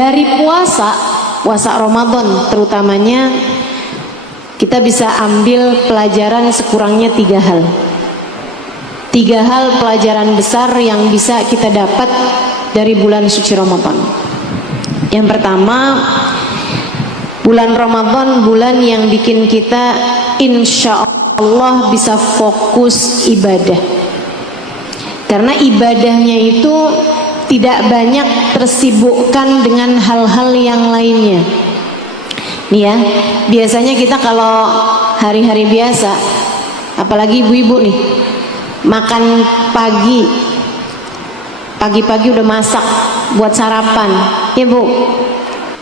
Dari puasa Ramadan terutamanya, kita bisa ambil pelajaran sekurangnya 3 hal. 3 hal pelajaran besar yang bisa kita dapat dari bulan suci Ramadan. Yang pertama, bulan Ramadan bulan yang bikin kita insya Allah bisa fokus ibadah. Karena ibadahnya itu tidak banyak tersibukkan dengan hal-hal yang lainnya. Nih ya, biasanya kita kalau hari-hari biasa, apalagi ibu-ibu nih, makan pagi-pagi udah masak buat sarapan, ya Bu.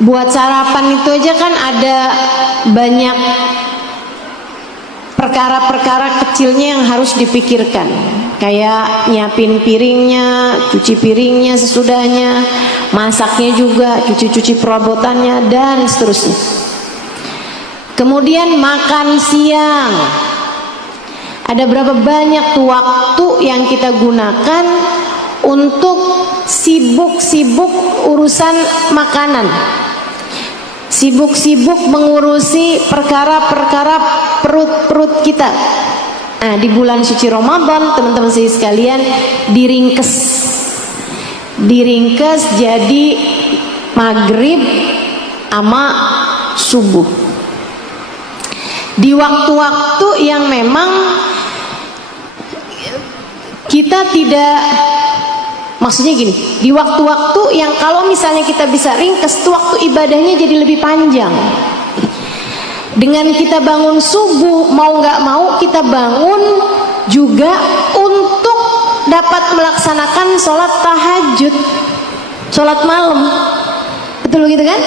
Buat sarapan itu aja kan ada banyak perkara-perkara kecilnya yang harus dipikirkan, kayak nyiapin piringnya, cuci piringnya sesudahnya, masaknya juga, cuci-cuci perabotannya, dan seterusnya. Kemudian makan siang, ada berapa banyak tuh waktu yang kita gunakan untuk sibuk-sibuk urusan makanan, sibuk-sibuk mengurusi perkara-perkara perut kita. Nah, di bulan suci Ramadan, teman-teman sekalian, diringkes jadi maghrib sama subuh. Di waktu-waktu yang memang kita tidak, maksudnya gini, di waktu-waktu yang kalau misalnya kita bisa ringkes, tuh waktu ibadahnya jadi lebih panjang. Dengan kita bangun subuh, mau nggak mau kita bangun juga untuk dapat melaksanakan sholat tahajud, sholat malam, betul gitu kan?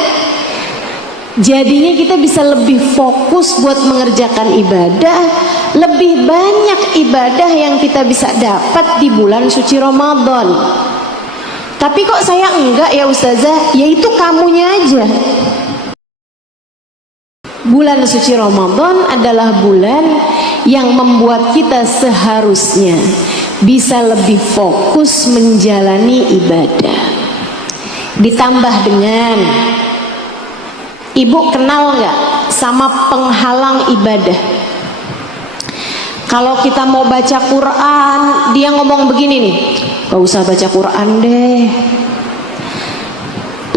Jadinya kita bisa lebih fokus buat mengerjakan ibadah, lebih banyak ibadah yang kita bisa dapat di bulan suci Ramadan. Tapi kok saya enggak ya Ustazah? Ya itu kamunya aja. Bulan suci Ramadan adalah bulan yang membuat kita seharusnya bisa lebih fokus menjalani ibadah. Ditambah dengan, ibu kenal nggak sama penghalang ibadah? Kalau kita mau baca Quran, dia ngomong begini nih, gak usah baca Quran deh,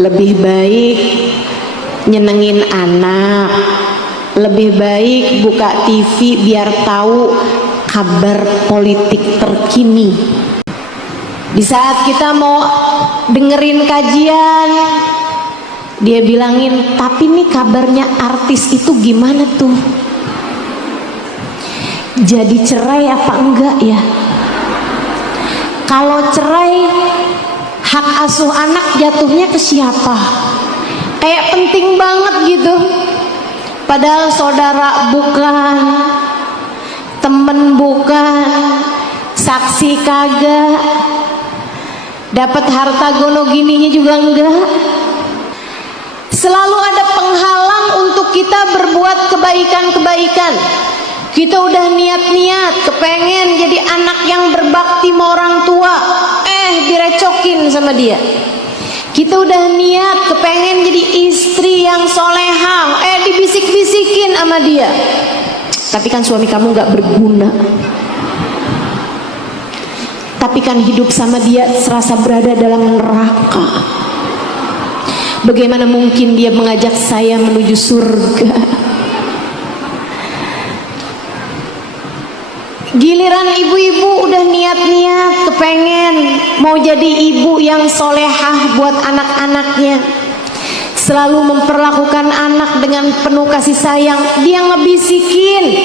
lebih baik nyenengin anak, lebih baik buka TV biar tahu kabar politik terkini. Di saat kita mau dengerin kajian, dia bilangin, tapi nih kabarnya artis itu gimana tuh? Jadi cerai apa enggak ya? Kalau cerai, hak asuh anak jatuhnya ke siapa? Kayak penting banget gitu. Padahal saudara bukan, temen bukan, saksi kagak, dapat harta gono gininya juga enggak. Selalu ada penghalang untuk kita berbuat kebaikan-kebaikan. Kita udah niat-niat kepengen jadi anak yang berbakti sama orang tua, direcokin sama dia. Kita udah niat kepengen jadi istri yang solehah, dibisik-bisikin sama dia. Tapi kan suami kamu gak berguna. Tapi kan hidup sama dia serasa berada dalam neraka. Bagaimana mungkin dia mengajak saya menuju surga? Giliran ibu-ibu udah niat-niat kepengen mau jadi ibu yang solehah buat anak-anaknya, selalu memperlakukan anak dengan penuh kasih sayang, dia ngebisikin,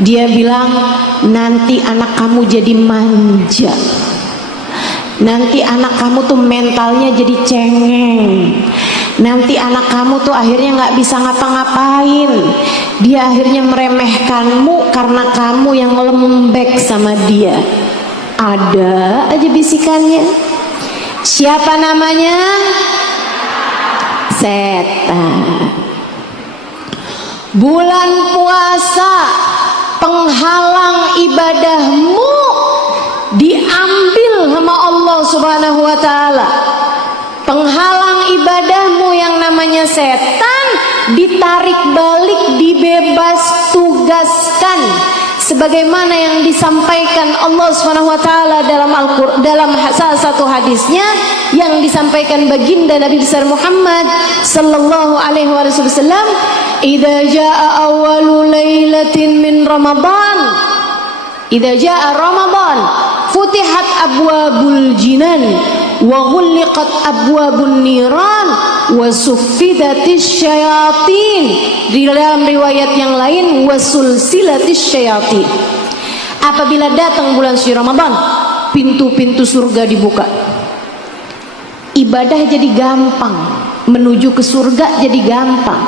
dia bilang nanti anak kamu jadi manja, nanti anak kamu tuh mentalnya jadi cengeng, nanti anak kamu tuh akhirnya nggak bisa ngapa-ngapain, dia akhirnya meremehkanmu karena kamu yang lembek sama dia. Ada aja bisikannya. Siapa namanya? Setan. Bulan puasa penghalang ibadahmu diambil sama Allah Subhanahu wa ta'ala. Penghalang ibadah ditarik balik, dibebas tugaskan sebagaimana yang disampaikan Allah SWT dalam salah satu hadisnya yang disampaikan baginda Nabi besar Muhammad sallallahu alaihi wasallam, idza jaa awwalu lailatin min Ramadan, idza jaa Ramadan futihat abwabul jinan wa ghulliqat abwabun niran wa suffidatis syayatin. Di dalam riwayat yang lain wasulsilatis syayatin. Apabila datang bulan suci Ramadan, pintu-pintu surga dibuka, ibadah jadi gampang, menuju ke surga jadi gampang.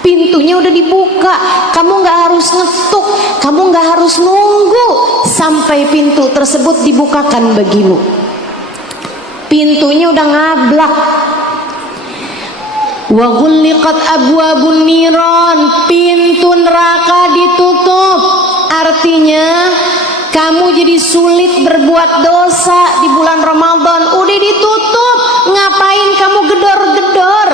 Pintunya udah dibuka, kamu nggak harus ngetuk, kamu nggak harus nunggu sampai pintu tersebut dibukakan bagimu. Pintunya udah ngablak. Wa ghulliqat abwabun niran, pintu neraka ditutup. Artinya kamu jadi sulit berbuat dosa di bulan Ramadan, udah ditutup. Ngapain kamu gedor-gedor?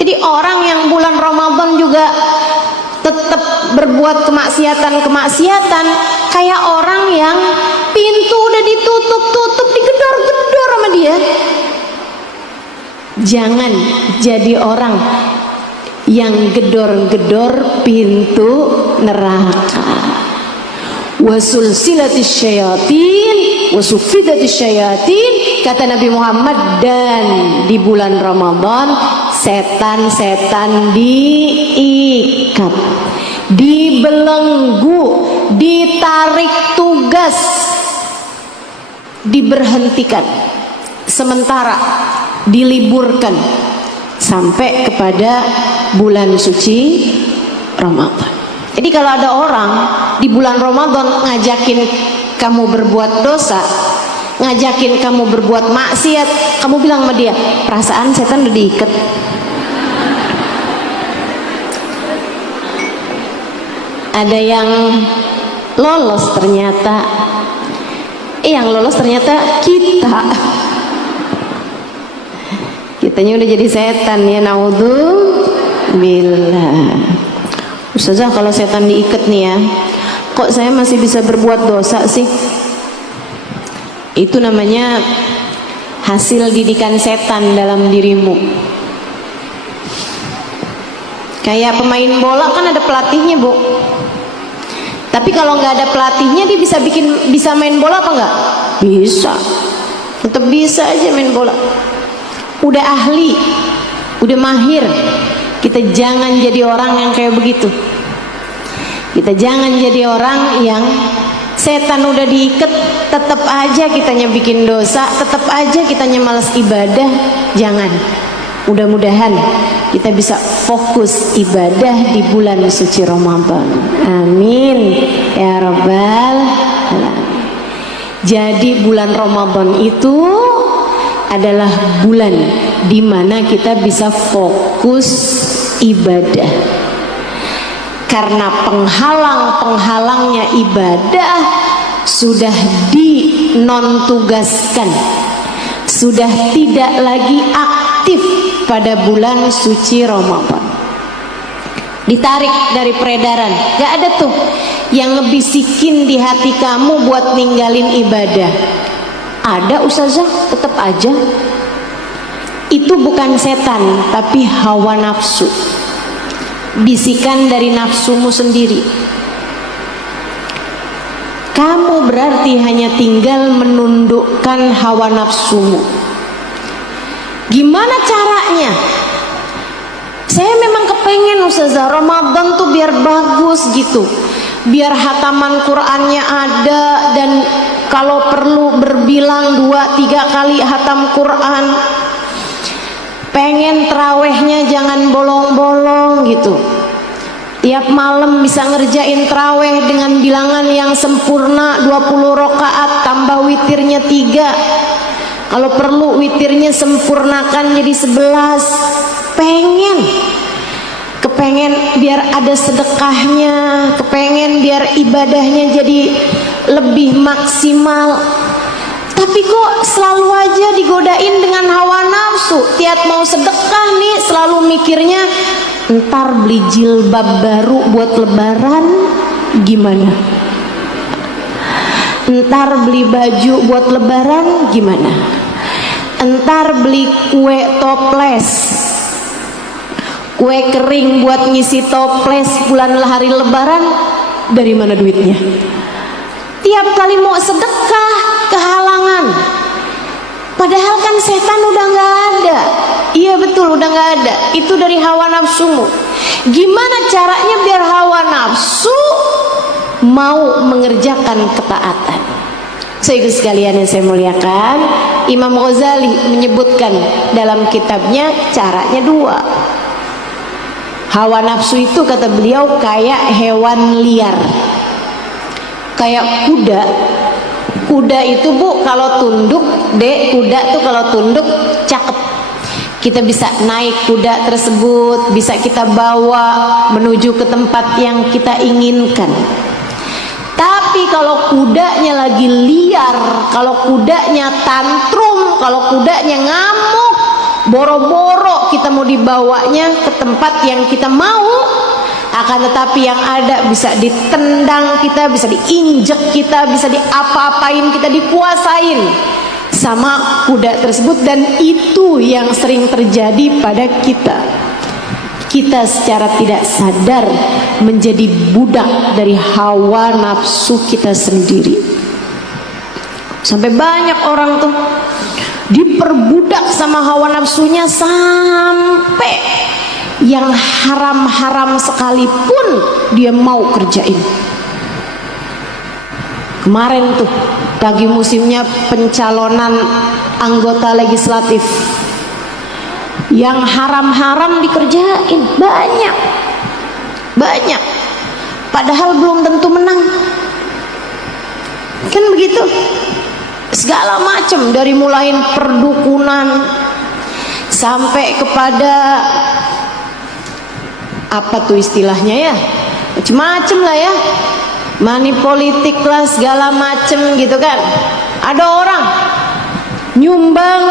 Jadi orang yang bulan Ramadan juga tetap berbuat kemaksiatan kayak orang yang pintu udah ditutup-tutup, digedor-gedor sama dia. Jangan jadi orang yang gedor-gedor pintu neraka. Wasulsilatis syayatin wasuffidatis syayatin, kata Nabi Muhammad, dan di bulan Ramadan setan-setan diikat, dibelenggu, ditarik tugas, diberhentikan sementara, diliburkan sampai kepada bulan suci Ramadan. Jadi kalau ada orang di bulan Ramadan ngajakin kamu berbuat dosa, ngajakin kamu berbuat maksiat, kamu bilang sama dia, perasaan setan udah diikat. Ada yang lolos ternyata, yang lolos ternyata kita. Kitanya udah jadi setan ya, naudzubillah. Ustazah, kalau setan diikat nih ya, kok saya masih bisa berbuat dosa sih? Itu namanya hasil didikan setan dalam dirimu. Kayak pemain bola kan ada pelatihnya, Bu. Tapi kalau nggak ada pelatihnya, dia bisa main bola apa nggak? Bisa. Tetap bisa aja main bola. Udah ahli, udah mahir. Kita jangan jadi orang yang kayak begitu. Kita jangan jadi orang yang setan udah diikat, tetap aja kitanya bikin dosa, tetap aja kitanya malas ibadah. Jangan. Mudah-mudahan kita bisa fokus ibadah di bulan suci Ramadan. Amin ya rabbal alamin. Jadi bulan Ramadan itu adalah bulan di mana kita bisa fokus ibadah. Karena penghalang-penghalangnya ibadah sudah dinontugaskan, sudah tidak lagi aktif pada bulan suci Ramadan. Ditarik dari peredaran. Gak ada tuh yang ngebisikin di hati kamu buat ninggalin ibadah. Ada ustazah, tetap aja. Itu bukan setan, tapi hawa nafsu. Bisikan dari nafsumu sendiri. Kamu berarti hanya tinggal menundukkan hawa nafsumu. Gimana caranya? Saya memang kepengen ustazah Ramadan tuh biar bagus gitu, biar hataman Qur'annya ada, dan kalau perlu berbilang 2-3 kali hatam Qur'an. Pengen terawihnya jangan bolong-bolong gitu, tiap malam bisa ngerjain terawih dengan bilangan yang sempurna, 20 rakaat tambah witirnya 3. Kalau perlu witirnya sempurnakan jadi 11. Kepengen biar ada sedekahnya, kepengen biar ibadahnya jadi lebih maksimal. Tapi kok selalu aja digodain dengan hawa nafsu. nafsu. Tiap mau sedekah nih selalu mikirnya, ntar beli jilbab baru buat lebaran gimana, ntar beli baju buat lebaran gimana, ntar beli kue toples, kue kering buat ngisi toples bulan hari lebaran, dari mana duitnya? Tiap kali mau sedekah kehalangan, padahal kan setan udah nggak ada. Iya betul, udah nggak ada. Itu dari hawa nafsumu. Gimana caranya biar hawa nafsu mau mengerjakan ketaatan? Saudara sekalian yang saya muliakan, Imam Ghazali menyebutkan dalam kitabnya caranya dua. Hawa nafsu itu kata beliau kayak hewan liar, kayak kuda. Kuda itu bu kalau tunduk, kuda tuh kalau tunduk cakep. Kita bisa naik kuda tersebut, bisa kita bawa menuju ke tempat yang kita inginkan. Tapi kalau kudanya lagi liar, kalau kudanya tantrum, kalau kudanya ngamuk, boro-boro kita mau dibawanya ke tempat yang kita mau, akan tetapi yang ada bisa ditendang kita, bisa diinjek kita, bisa diapa-apain kita, dikuasain sama kuda tersebut. Dan itu yang sering terjadi pada kita. Kita secara tidak sadar menjadi budak dari hawa nafsu kita sendiri. Sampai banyak orang tuh diperbudak sama hawa nafsunya, sampai yang haram-haram sekalipun dia mau kerjain. Kemarin tuh lagi musimnya pencalonan anggota legislatif, yang haram-haram dikerjain banyak, padahal belum tentu menang, kan begitu. Segala macam, dari mulain perdukunan sampai kepada apa tuh istilahnya ya, macam-macam lah ya, money politik lah, segala macam gitu kan. Ada orang nyumbang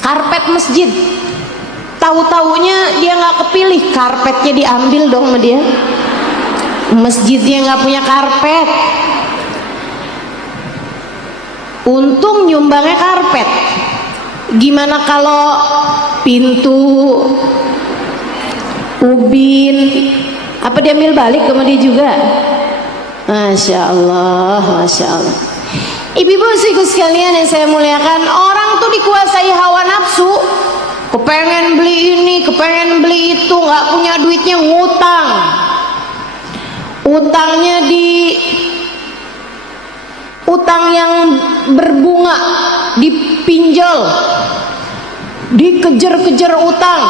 karpet masjid, tahu-taunya dia nggak kepilih, karpetnya diambil dong sama dia, masjidnya nggak punya karpet. Untung nyumbangnya karpet, gimana kalau pintu, ubin, apa diambil balik sama dia juga? Masya Allah, Masya Allah. Ibu-ibu sekalian yang saya muliakan, orang tuh dikuasai hawa nafsu, kepengen beli ini, kepengen beli itu, nggak punya duitnya ngutang, utangnya di utang yang berbunga, dipinjol, dikejar-kejar utang,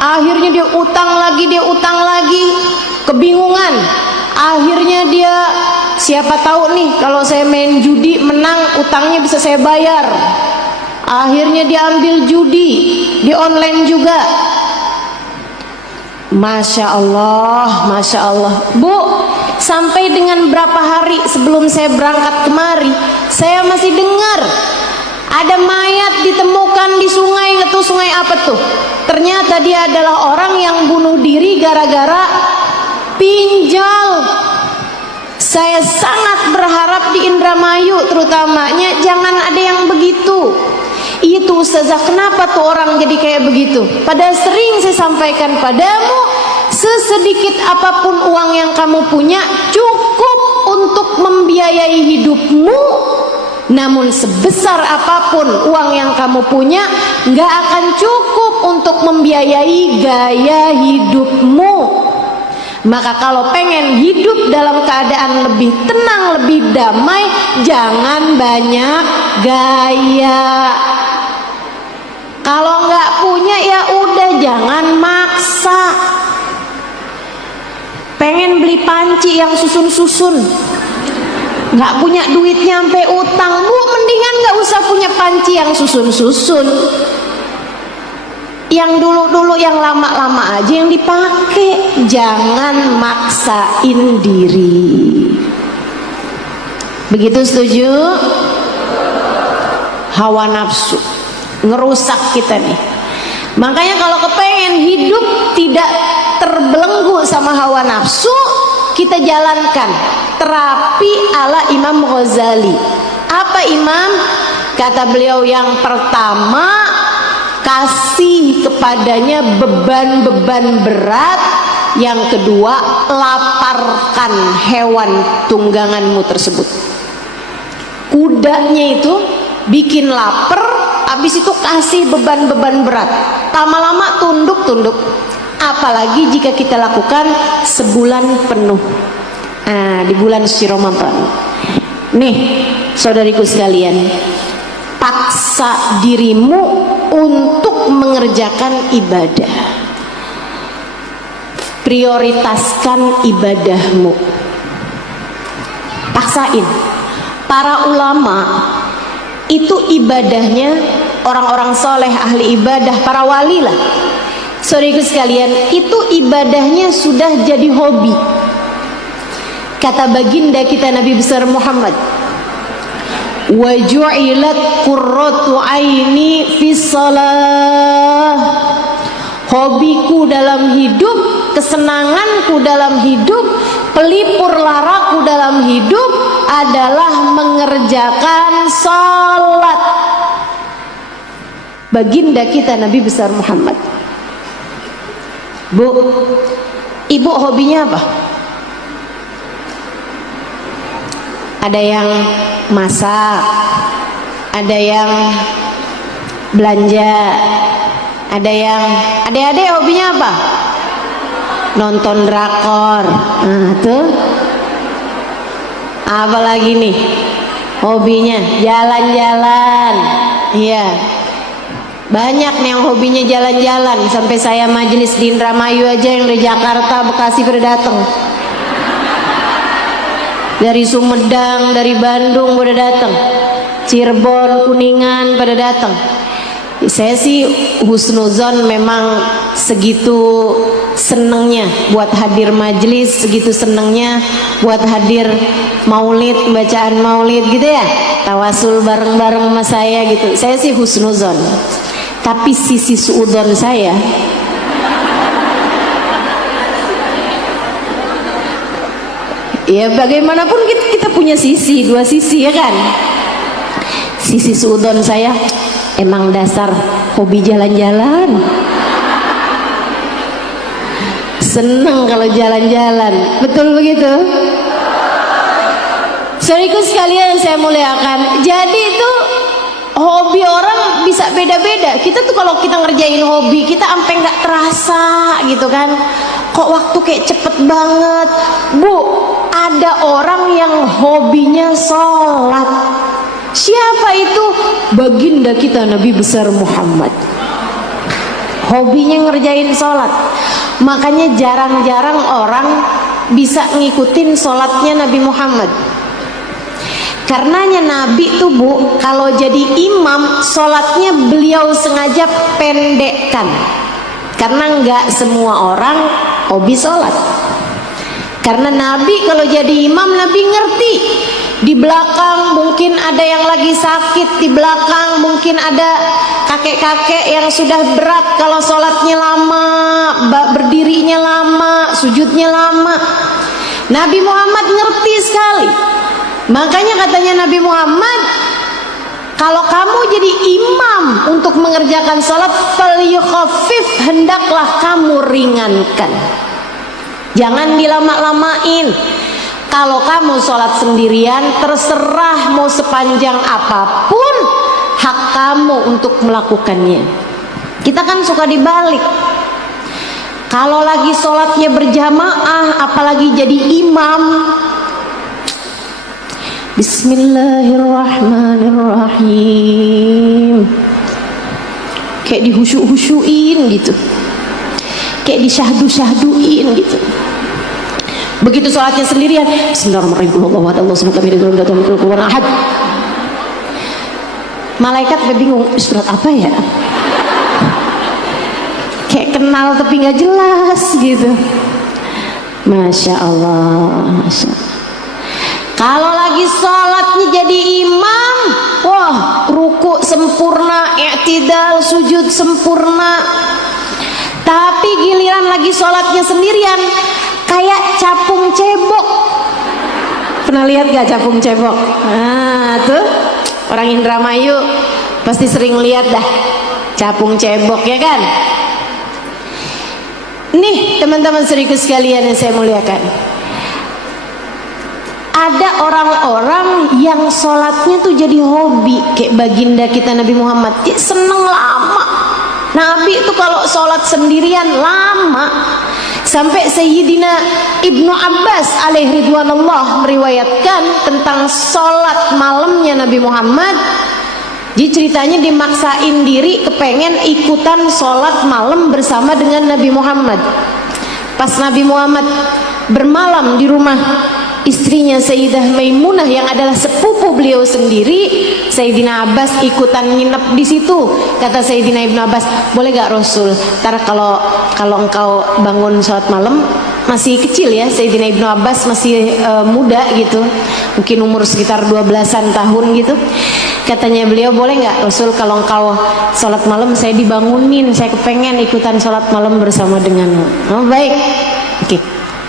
akhirnya dia utang lagi, kebingungan. Akhirnya dia, siapa tahu nih kalau saya main judi menang, utangnya bisa saya bayar. Akhirnya dia ambil judi di online juga. Masya Allah, Masya Allah. Bu, sampai dengan berapa hari sebelum saya berangkat kemari, saya masih dengar ada mayat ditemukan di sungai. Nggak tahu sungai apa tuh. Ternyata dia adalah orang yang bunuh diri gara-gara pinjol. Saya sangat berharap di Indramayu terutamanya jangan ada yang begitu. Itu Ustazah, kenapa tuh orang jadi kayak begitu? Padahal sering saya sampaikan padamu, sesedikit apapun uang yang kamu punya cukup untuk membiayai hidupmu. Namun sebesar apapun uang yang kamu punya nggak akan cukup untuk membiayai gaya hidupmu. Maka kalau pengen hidup dalam keadaan lebih tenang, lebih damai, jangan banyak gaya. Kalau nggak punya ya udah, jangan maksa. Pengen beli panci yang susun-susun, nggak punya duitnya sampai utang, bu, mendingan nggak usah punya panci yang susun-susun. Yang dulu-dulu, yang lama-lama aja yang dipakai. Jangan maksain diri. Begitu, setuju? Hawa nafsu. ngerusak kita nih. Makanya kalau kepengen hidup tidak terbelenggu sama hawa nafsu, kita jalankan terapi ala Imam Ghazali. Apa Imam? Kata beliau, yang pertama, kasih kepadanya beban-beban berat. Yang kedua, laparkan hewan tungganganmu tersebut. Kudanya itu bikin lapar, habis itu kasih beban-beban berat. Lama-lama tunduk-tunduk. Apalagi jika kita lakukan sebulan penuh. Nah, di bulan suci Ramadan. Nih, saudariku sekalian, paksa dirimu untuk mengerjakan ibadah. Prioritaskan ibadahmu. Paksain. Para ulama itu ibadahnya, orang-orang soleh, ahli ibadah, para wali lah, saudariku sekalian, itu ibadahnya sudah jadi hobi. Kata baginda kita Nabi besar Muhammad, wa ju'ilat qurratu aini fis shalah. Hobiku dalam hidup, kesenanganku dalam hidup, pelipur laraku dalam hidup adalah mengerjakan salat. Baginda kita Nabi besar Muhammad. Bu, ibu hobinya apa? Ada yang masak, ada yang belanja, ada yang adik-adik hobinya apa? Nonton drakor. Nah, tuh. Apa lagi nih? Hobinya jalan-jalan. Iya. Banyak nih yang hobinya jalan-jalan. Sampai saya majelis di Indramayu aja yang dari Jakarta, Bekasi pada datang. Dari Sumedang, dari Bandung pada datang. Cirebon, Kuningan pada datang. Saya sih husnuzon memang segitu senengnya buat hadir majelis, segitu senengnya buat hadir maulid, bacaan maulid gitu ya, tawasul bareng-bareng sama saya gitu. Saya sih husnuzon. Tapi sisi suudon saya, ya bagaimanapun kita punya sisi, dua sisi ya kan. Sisi suudon saya emang dasar hobi jalan-jalan, seneng kalau jalan-jalan, betul begitu? Saudaraku sekalian saya muliakan, jadi itu hobi orang bisa beda-beda. Kita tuh kalau kita ngerjain hobi kita sampai nggak terasa gitu kan, kok waktu kayak cepet banget. Bu, ada orang yang hobinya sholat. Siapa itu? Baginda kita Nabi besar Muhammad. Hobinya ngerjain sholat. Makanya jarang-jarang orang bisa ngikutin sholatnya Nabi Muhammad. Karenanya Nabi tuh bu, kalau jadi imam sholatnya beliau sengaja pendekkan. Karena nggak semua orang hobi sholat. Karena Nabi kalau jadi imam, Nabi ngerti di belakang mungkin ada yang lagi sakit, di belakang mungkin ada kakek-kakek yang sudah berat kalau sholatnya lama, berdirinya lama, sujudnya lama. Nabi Muhammad ngerti sekali. Makanya katanya Nabi Muhammad, kalau kamu jadi imam untuk mengerjakan sholat, falyukhaffif, hendaklah kamu ringankan, jangan dilama-lamain. Kalau kamu sholat sendirian, terserah mau sepanjang apapun, hak kamu untuk melakukannya. Kita kan suka dibalik. Kalau lagi sholatnya berjamaah, apalagi jadi imam, Bismillahirrahmanirrahim, kayak dihusyuk-husyuin gitu, kayak disyahdu-syahduin gitu. Begitu sholatnya sendirian, Bismillahirrahmanirrahim, malaikat bingung, surat apa ya? Kayak kenal tapi nggak jelas gitu. Masya Allah, Masya Allah. Kalau lagi sholatnya jadi imam, wah ruku sempurna, i'tidal, sujud sempurna. Tapi giliran lagi sholatnya sendirian kayak capung cebok. Pernah lihat gak capung cebok? Nah tuh orang Indramayu pasti sering lihat dah capung cebok, ya kan? Nih teman-teman saudaraku sekalian yang saya muliakan, ada orang-orang yang sholatnya tuh jadi hobi, kayak baginda kita Nabi Muhammad. Dia seneng lama. Nabi itu kalau sholat sendirian lama, sampai Sayyidina Ibnu Abbas alaihi ridwanullah meriwayatkan tentang sholat malamnya Nabi Muhammad. Jadi ceritanya dimaksain diri kepengen ikutan sholat malam bersama dengan Nabi Muhammad. Pas Nabi Muhammad bermalam di rumah istrinya Sayyidah Maimunah yang adalah sepupu beliau sendiri, Sayyidina Abbas ikutan nginep di situ. Kata Sayyidina Ibnu Abbas, boleh gak Rasul, ntar kalau engkau bangun sholat malam, masih kecil ya Sayyidina Ibnu Abbas, masih muda gitu, mungkin umur sekitar 12-an tahun gitu. Katanya beliau, boleh nggak Rasul kalau engkau sholat malam saya dibangunin, saya kepengen ikutan sholat malam bersama denganmu. Oh baik, oke,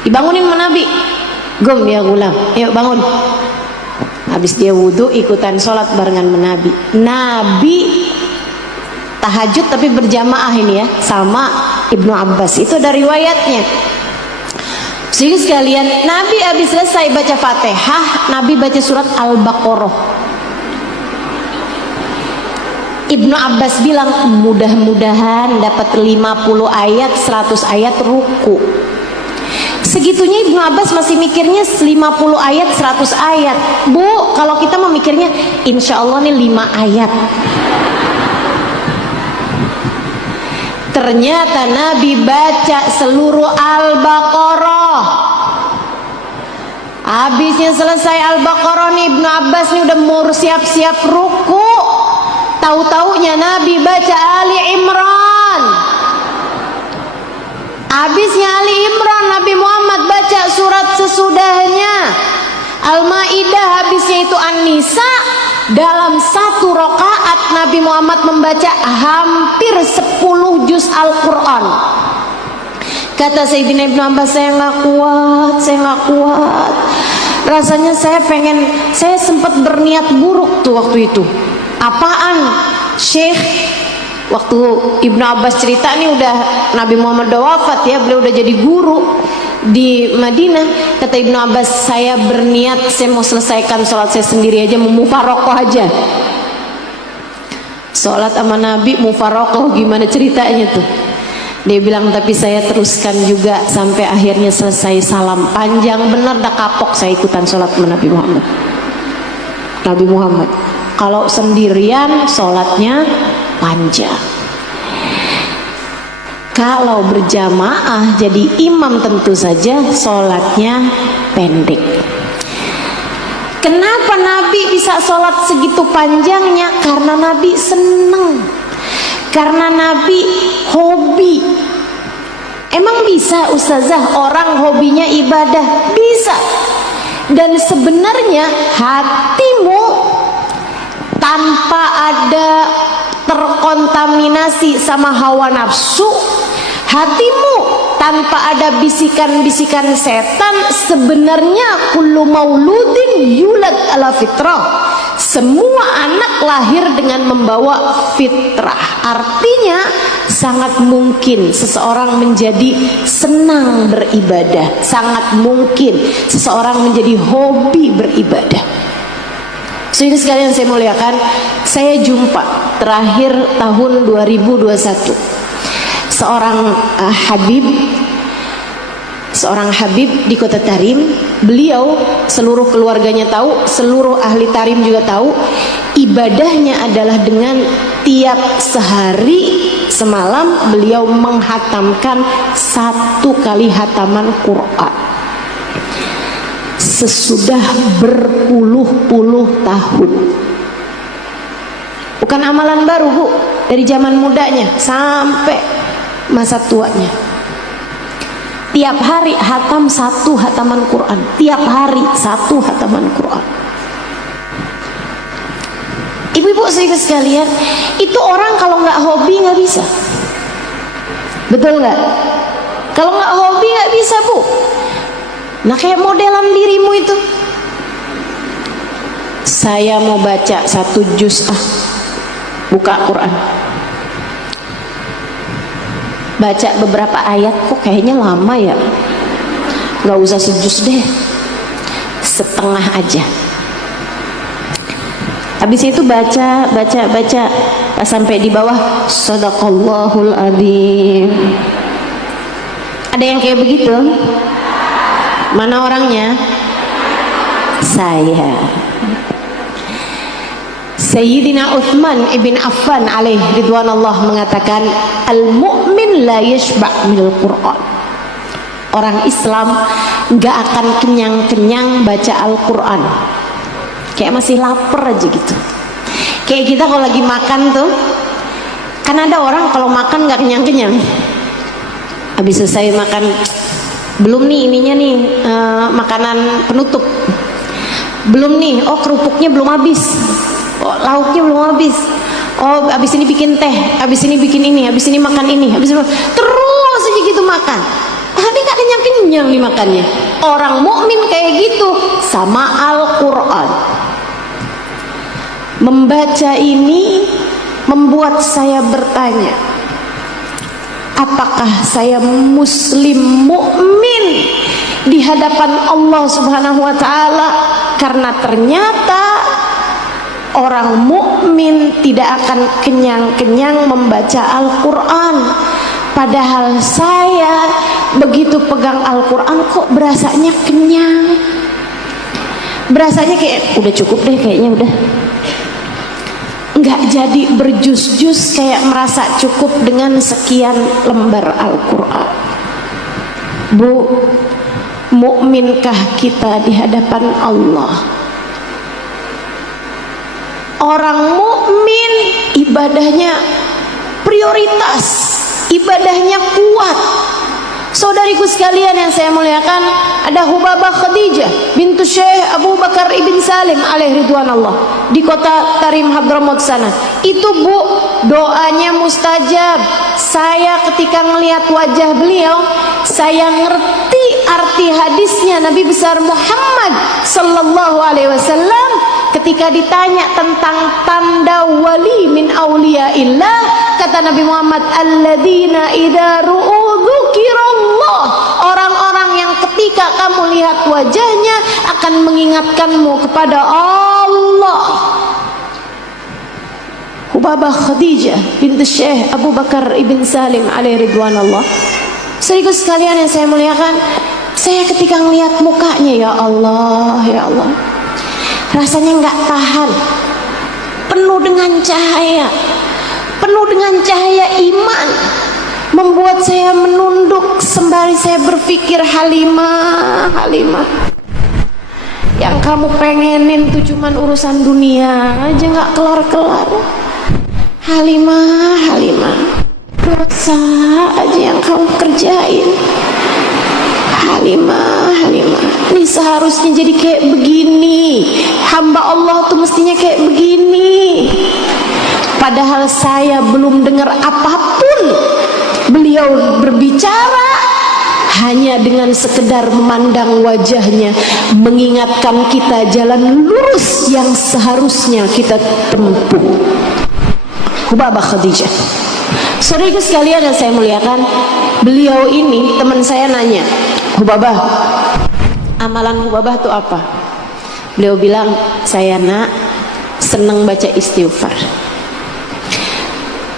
dibangunin sama Nabi. Gum ya gulam, yuk bangun. Habis dia wudhu ikutan sholat barengan sama Nabi. Nabi tahajud tapi berjamaah ini ya sama Ibnu Abbas, itu ada riwayatnya. Jadi sekalian, Nabi habis selesai baca Fatihah, Nabi baca surat Al-Baqarah. Ibnu Abbas bilang mudah-mudahan dapat 50 ayat, 100 ayat ruku. Segitunya Ibnu Abbas masih mikirnya 50 ayat, 100 ayat. Bu, kalau kita memikirnya insya Allah nih 5 ayat. Ternyata Nabi baca seluruh Al-Baqarah. Habisnya selesai Al-Baqarah nih Ibnu Abbas nih udah mau siap-siap ruku. Tahu-taunya Nabi baca Ali Imran. Habisnya Ali Imran, Nabi Muhammad baca surat sesudahnya. Al-Maidah, habisnya itu An-Nisa. Dalam satu rakaat Nabi Muhammad membaca hampir 10 juz Al-Quran. Kata Sayyidina Ibnu Abbas, saya nggak kuat. Rasanya saya sempat berniat buruk tuh waktu itu. Apaan? Syekh, waktu Ibnu Abbas cerita nih udah Nabi Muhammad udah wafat ya, beliau udah jadi guru di Madinah. Kata Ibnu Abbas, saya berniat saya mau selesaikan sholat saya sendiri aja, mau mufarokoh aja. Sholat sama Nabi mufarokoh gimana ceritanya tuh? Dia bilang, tapi saya teruskan juga sampai akhirnya selesai salam. Panjang bener dah kapok saya ikutan sholat sama Nabi Muhammad. Nabi Muhammad kalau sendirian sholatnya panjang, kalau berjamaah jadi imam tentu saja sholatnya pendek. Kenapa Nabi bisa sholat segitu panjangnya? Karena Nabi seneng, karena Nabi hobi. Emang bisa ustazah orang hobinya ibadah? Bisa. Dan sebenarnya hatimu tanpa ada terkontaminasi sama hawa nafsu, hatimu tanpa ada bisikan-bisikan setan, sebenarnya kullu mauludin yulad ala fitrah, semua anak lahir dengan membawa fitrah. Artinya sangat mungkin seseorang menjadi senang beribadah, sangat mungkin seseorang menjadi hobi beribadah. Saudara sekalian saya muliakan, saya jumpa terakhir tahun 2021 seorang Habib di Kota Tarim. Beliau, seluruh keluarganya tahu, seluruh ahli Tarim juga tahu, ibadahnya adalah dengan tiap sehari semalam beliau menghatamkan 1 kali hataman Quran. Sesudah berpuluh-puluh tahun. Bukan amalan baru Bu, dari zaman mudanya sampai masa tuanya. Tiap hari hatam 1 hataman Quran, tiap hari 1 hataman Quran. Ibu-ibu serius sekalian, itu orang kalau nggak hobi nggak bisa. Betul nggak? Kalau nggak hobi nggak bisa, Bu. Nah, kayak modelan dirimu itu. Saya mau baca 1 juz, buka Quran. Baca beberapa ayat, kok kayaknya lama ya. Nggak usah sejuz deh, setengah aja. Habis itu baca pas sampai di bawah Shadaqallahul Adzim. Ada yang kayak begitu? Mana orangnya? Saya. Sayyidina Utsman ibn Affan alaihi ridwanullah mengatakan, al-mu'min la yashba' minal Qur'an. Orang Islam nggak akan kenyang-kenyang baca Al-Quran, kayak masih lapar aja gitu. Kayak kita kalau lagi makan tuh, kan ada orang kalau makan nggak kenyang-kenyang. Habis selesai makan, belum nih ininya nih, makanan penutup belum nih, oh kerupuknya belum habis, oh lauknya belum habis, oh habis ini bikin teh, habis ini bikin ini, habis ini makan ini, habis ini terus aja gitu makan. Tapi gak kenyang-kenyang nih makannya. Orang mukmin kayak gitu sama Al-Quran. Membaca ini membuat saya bertanya, apakah saya muslim mukmin di hadapan Allah Subhanahu wa taala? Karena ternyata orang mukmin tidak akan kenyang-kenyang membaca Al-Quran. Padahal saya begitu pegang Al-Quran kok berasanya kenyang, berasanya kayak udah cukup deh, kayaknya udah nggak jadi berjus-jus, kayak merasa cukup dengan sekian lembar Al-Quran. Bu, mukminkah kita di hadapan Allah? Orang mukmin ibadahnya prioritas, ibadahnya kuat. Saudariku sekalian yang saya muliakan, ada Hubabah Khadijah bintu Syekh Abu Bakar ibn Salim alaihi ridwanullah di kota Tarim Hadramaut sana. Itu Bu, doanya mustajab. Saya ketika melihat wajah beliau, saya ngerti arti hadisnya Nabi besar Muhammad sallallahu alaihi wasallam ketika ditanya tentang tanda wali min auliyaillah. Kata Nabi Muhammad, alladzina idza ru'u dzukirallah, orang-orang yang ketika kamu lihat wajahnya akan mengingatkanmu kepada Allah. Hubabah Khadijah bintu Syekh Abu Bakar ibn Salim alaihi ridwanullah. Saudaraku sekalian yang saya muliakan, saya ketika melihat mukanya, ya Allah, ya Allah, rasanya nggak tahan, penuh dengan cahaya, penuh dengan cahaya iman, membuat saya menunduk sembari saya berpikir, Halimah, Halimah, yang kamu pengenin tuh cuman urusan dunia aja nggak kelar-kelar. Halimah, Halimah, dosa aja yang kamu kerjain. Halimah, Halimah, ini seharusnya jadi kayak begini, hamba Allah tuh mestinya kayak begini. Padahal saya belum dengar apapun beliau berbicara, hanya dengan sekedar memandang wajahnya mengingatkan kita jalan lurus yang seharusnya kita tempuh. Hubabah Khadijah. Saudaraku sekalian yang saya muliakan, beliau ini, teman saya nanya, Hubabah, amalan Hubabah itu apa? Beliau bilang, saya nak senang baca istighfar.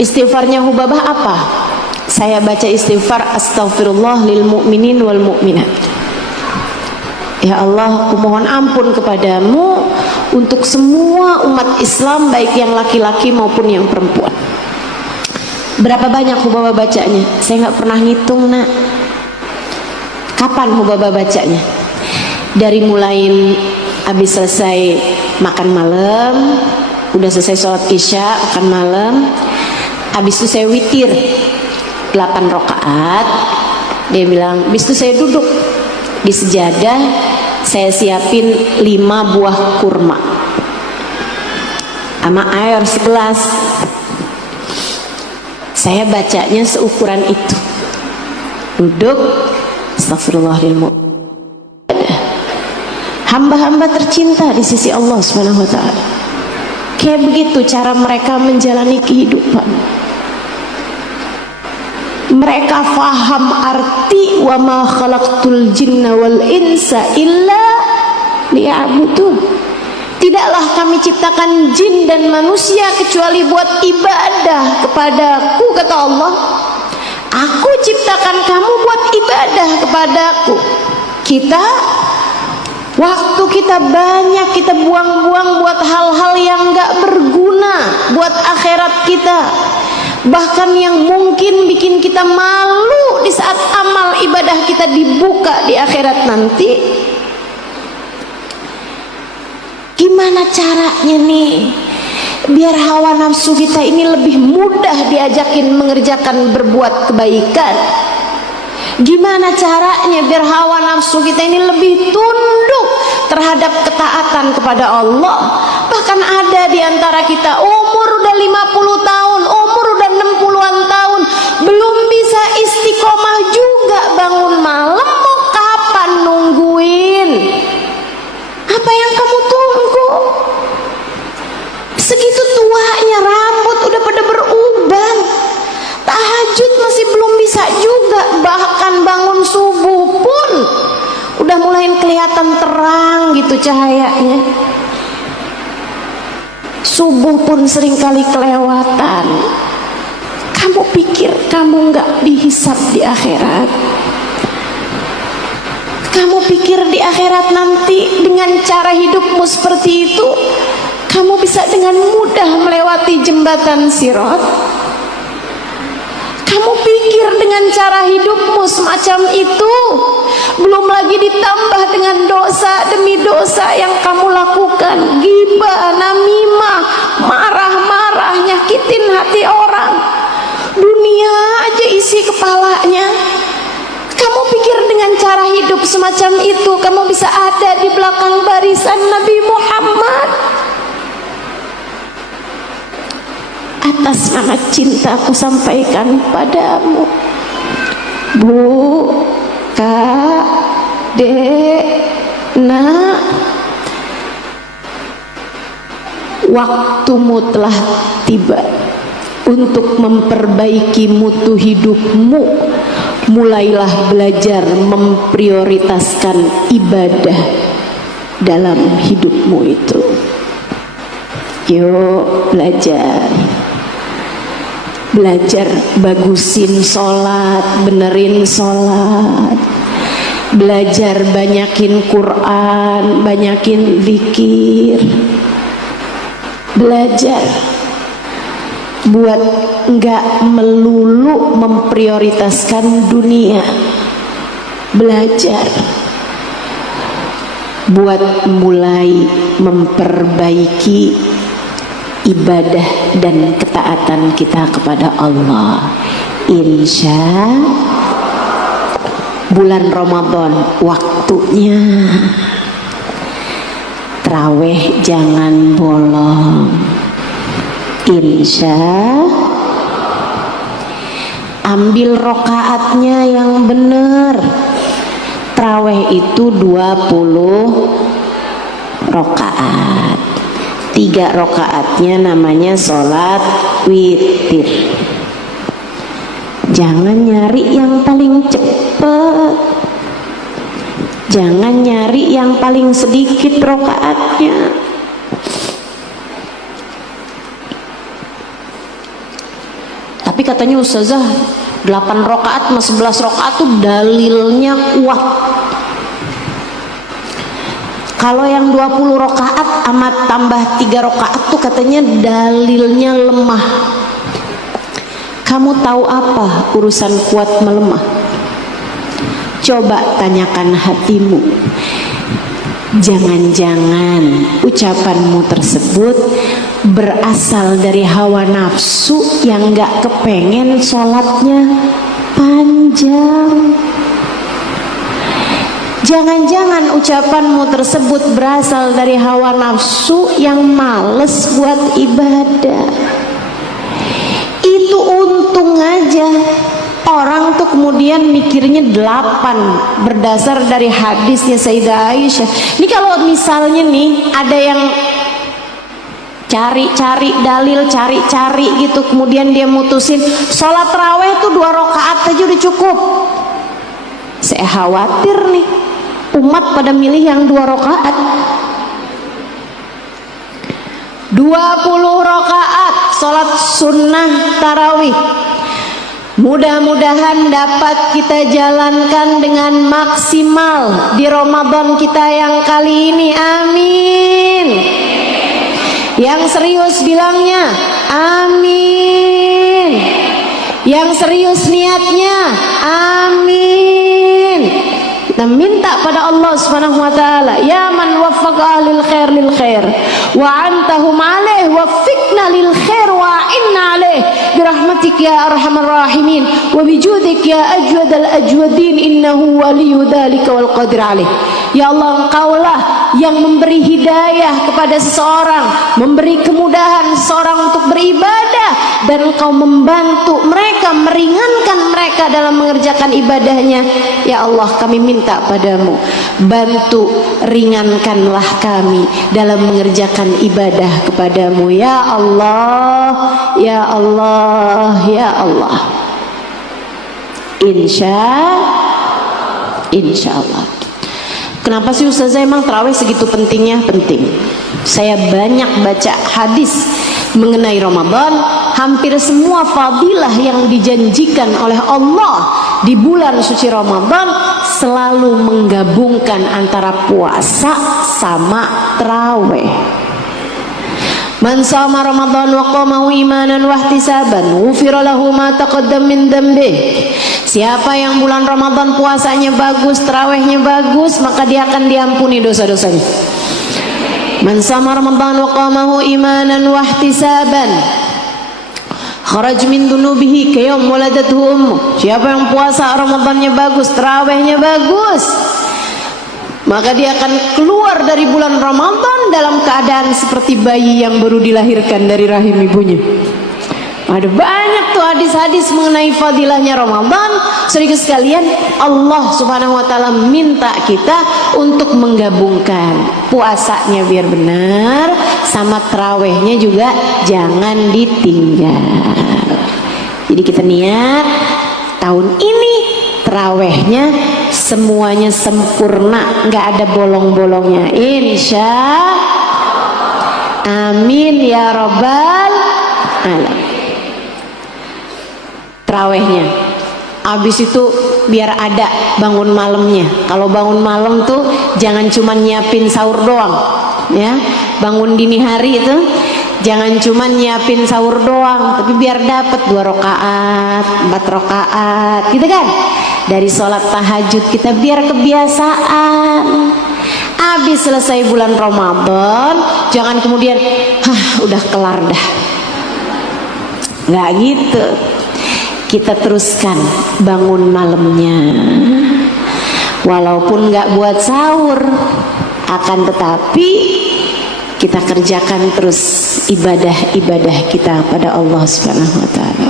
Istighfarnya Hubabah apa? Saya baca istighfar, astaghfirullah lil mu'minin wal mu'minat. Ya Allah, aku mohon ampun kepadamu untuk semua umat Islam, baik yang laki-laki maupun yang perempuan. Berapa banyak Hubabah bacanya? Saya nggak pernah ngitung, nak. Kapan Hubabah bacanya? Dari mulai habis selesai makan malam, udah selesai sholat isya, makan malam, habis itu saya witir 8 rakaat. Dia bilang, habis itu saya duduk di sejadah, saya siapin 5 buah kurma. sama air segelas. Saya bacanya seukuran itu. Duduk, astagfirullahaladzim. Hamba-hamba tercinta di sisi Allah Subhanahu wa taala. Kayak begitu cara mereka menjalani kehidupan. Mereka faham arti wa ma khalaqtul jinna wal insa illa liya'budun. Tidaklah kami ciptakan jin dan manusia kecuali buat ibadah kepadaku, kata Allah. Aku ciptakan kamu buat ibadah kepadaku. Waktu kita banyak kita buang-buang buat hal-hal yang gak berguna buat akhirat kita, bahkan yang mungkin bikin kita malu di saat amal ibadah kita dibuka di akhirat nanti. Gimana caranya nih biar hawa nafsu kita ini lebih mudah diajakin mengerjakan berbuat kebaikan? Gimana caranya biar hawa nafsu kita ini lebih tunduk terhadap ketaatan kepada Allah? Bahkan ada di antara kita umur udah 50 tahun, umur udah 60-an tahun, belum bisa istiqomah juga bangun malam. Mau kapan nungguin? Apa yang kamu tunggu? Segitu tuanya rambut udah pada beruban, tahajud masih belum bisa juga, bahkan bangun subuh pun udah mulai kelihatan terang gitu cahayanya. Subuh pun seringkali kelewatan. Kamu pikir kamu nggak dihisab di akhirat? Kamu pikir di akhirat nanti dengan cara hidupmu seperti itu kamu bisa dengan mudah melewati jembatan Sirat? Kamu pikir dengan cara hidupmu semacam itu, belum lagi ditambah dengan dosa demi dosa yang kamu lakukan, ghibah, namimah, marah-marah, nyakitin hati orang, dunia aja isi kepalanya. Kamu pikir dengan cara hidup semacam itu kamu bisa ada di belakang barisan Nabi Muhammad? Atas nama cinta aku sampaikan padamu, Bu, Kak, Dek, Nak, waktumu telah tiba untuk memperbaiki mutu hidupmu. Mulailah belajar memprioritaskan ibadah dalam hidupmu itu. Yuk belajar bagusin sholat, benerin sholat, belajar banyakin Quran, banyakin zikir, belajar buat nggak melulu memprioritaskan dunia, belajar buat mulai memperbaiki ibadah dan ketaatan kita kepada Allah. Insya bulan Ramadan waktunya tarawih jangan bolong. Insya ambil rokaatnya yang benar. Tarawih itu 20 rokaat. 3 rokaatnya namanya sholat witir. Jangan nyari yang paling cepat, jangan nyari yang paling sedikit rokaatnya. Tapi katanya Ustazah 8 rokaat sama 11 rokaat tuh dalilnya kuat. Kalau yang 20 rokaat amat tambah 3 rokaat tuh katanya dalilnya lemah. Kamu tahu apa urusan kuat melemah? Coba tanyakan hatimu. Jangan-jangan ucapanmu tersebut berasal dari hawa nafsu yang gak kepengen sholatnya panjang. Jangan-jangan ucapanmu tersebut berasal dari hawa nafsu yang males buat ibadah. Itu untung aja orang tuh kemudian mikirnya 8 berdasar dari hadisnya Sayyidah Aisyah. Ini kalau misalnya nih ada yang cari-cari dalil, cari-cari gitu, kemudian dia mutusin sholat raweh tuh 2 rakaat aja udah cukup. Saya khawatir nih umat pada milih yang 2 rakaat. 20 rakaat sholat sunnah tarawih. Mudah-mudahan dapat kita jalankan dengan maksimal di Ramadan kita yang kali ini. Amin. Yang serius bilangnya amin. Yang serius niatnya amin. Kita minta pada Allah Subhanahu wa taala, ya man waffaqa lil khair lil khair wa antahum alaih waffiqna lil khair wa inna alaih birahmatik ya arhamar rahimin wa bijudik ya ajwadal ajwadin innahu waliyyu dzalika wal qadir alaih. Ya Allah, Engkaulah yang memberi hidayah kepada seseorang, memberi kemudahan seseorang untuk beribadah, dan Engkau membantu mereka, meringankan mereka dalam mengerjakan ibadahnya. Ya Allah, kami minta padamu, bantu ringankanlah kami dalam mengerjakan ibadah kepadamu. Ya Allah, ya Allah, ya Allah. Insya Allah. Kenapa sih Ustazah emang tarawih segitu pentingnya? Penting. Saya banyak baca hadis mengenai Ramadan. Hampir semua fadilah yang dijanjikan oleh Allah di bulan suci Ramadan selalu menggabungkan antara puasa sama tarawih. Man shoma Ramadan wa qamahu imanan wa ihtisaban ghufira lahu ma taqaddam min dhanbihi. Siapa yang bulan Ramadan puasanya bagus, tarawihnya bagus, maka dia akan diampuni dosa-dosanya. Man shoma Ramadan wa qamahu imanan wa ihtisaban kharaj min dunubihi kayawm waladathu ummu. Siapa yang puasa Ramadannya bagus, tarawihnya bagus, maka dia akan keluar dari bulan Ramadan dalam keadaan seperti bayi yang baru dilahirkan dari rahim ibunya. Ada banyak tuh hadis-hadis mengenai fadilahnya Ramadan. Saudara sekalian, Allah Subhanahu wa taala minta kita untuk menggabungkan puasanya biar benar, sama tarawihnya juga jangan ditinggal. Jadi kita niat tahun ini tarawihnya semuanya sempurna, nggak ada bolong-bolongnya. Insya amin ya rabbal alamin. Tarawihnya habis itu biar ada bangun malamnya. Kalau bangun malam tuh jangan cuma nyiapin sahur doang, ya. Bangun dini hari itu jangan cuma nyiapin sahur doang, tapi biar dapat 2 rakaat, 4 rakaat, gitu kan? Dari sholat tahajud kita biar kebiasaan. Habis selesai bulan Ramadan, jangan kemudian, udah kelar dah. Nggak gitu. Kita teruskan bangun malamnya. Walaupun nggak buat sahur, akan tetapi kita kerjakan terus ibadah-ibadah kita pada Allah Subhanahu wa taala.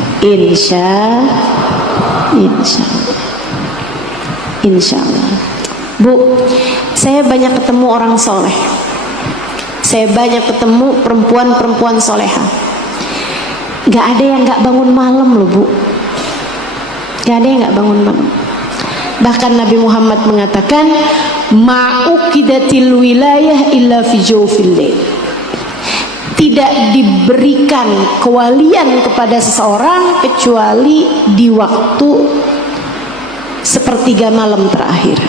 Insya Allah. Bu, saya banyak ketemu orang soleh. Saya banyak ketemu perempuan-perempuan soleha. Gak ada yang gak bangun malam loh bu. Gak ada yang gak bangun malam. Bahkan Nabi Muhammad mengatakan, ma'uqidatil wilayah illa fi jawfil lail. Tidak diberikan kewalian kepada seseorang kecuali di waktu sepertiga malam terakhir.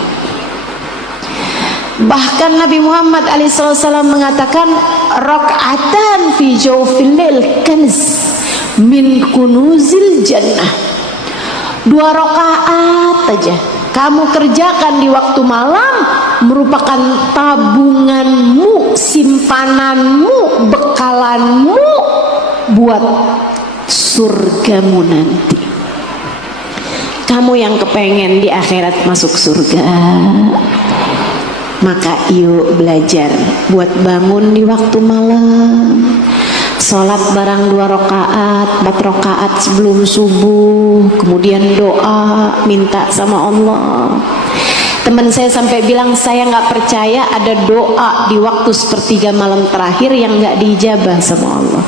Bahkan Nabi Muhammad SAW mengatakan, rakaatan fi jawfil lail kanz min kunuzil jannah. 2 rakaat aja kamu kerjakan di waktu malam merupakan tabunganmu, simpananmu, bekalanmu buat surgamu nanti. kamu yang kepengen di akhirat masuk surga, maka yuk belajar buat bangun di waktu malam, sholat barang 2 rakaat, 4 rakaat sebelum subuh, kemudian doa, minta sama Allah. Teman saya sampai bilang, saya nggak percaya ada doa di waktu sepertiga malam terakhir yang nggak diijabah sama Allah.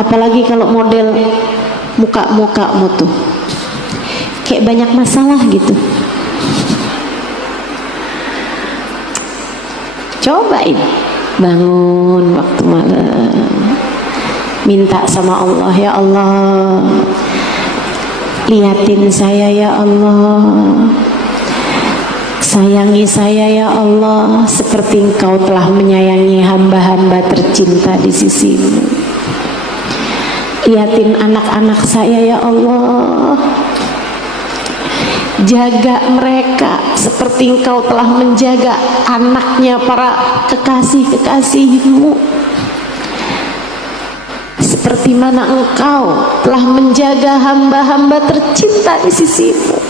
Apalagi kalau model muka-mukamu tuh kayak banyak masalah gitu. Cobain bangun waktu malam, minta sama Allah, ya Allah, liatin saya ya Allah, sayangi saya ya Allah seperti Engkau telah menyayangi hamba-hamba tercinta di sisimu. Liatin anak-anak saya ya Allah, jaga mereka seperti Engkau telah menjaga anaknya para kekasih-kekasihmu, seperti mana Engkau telah menjaga hamba-hamba tercinta di sisimu.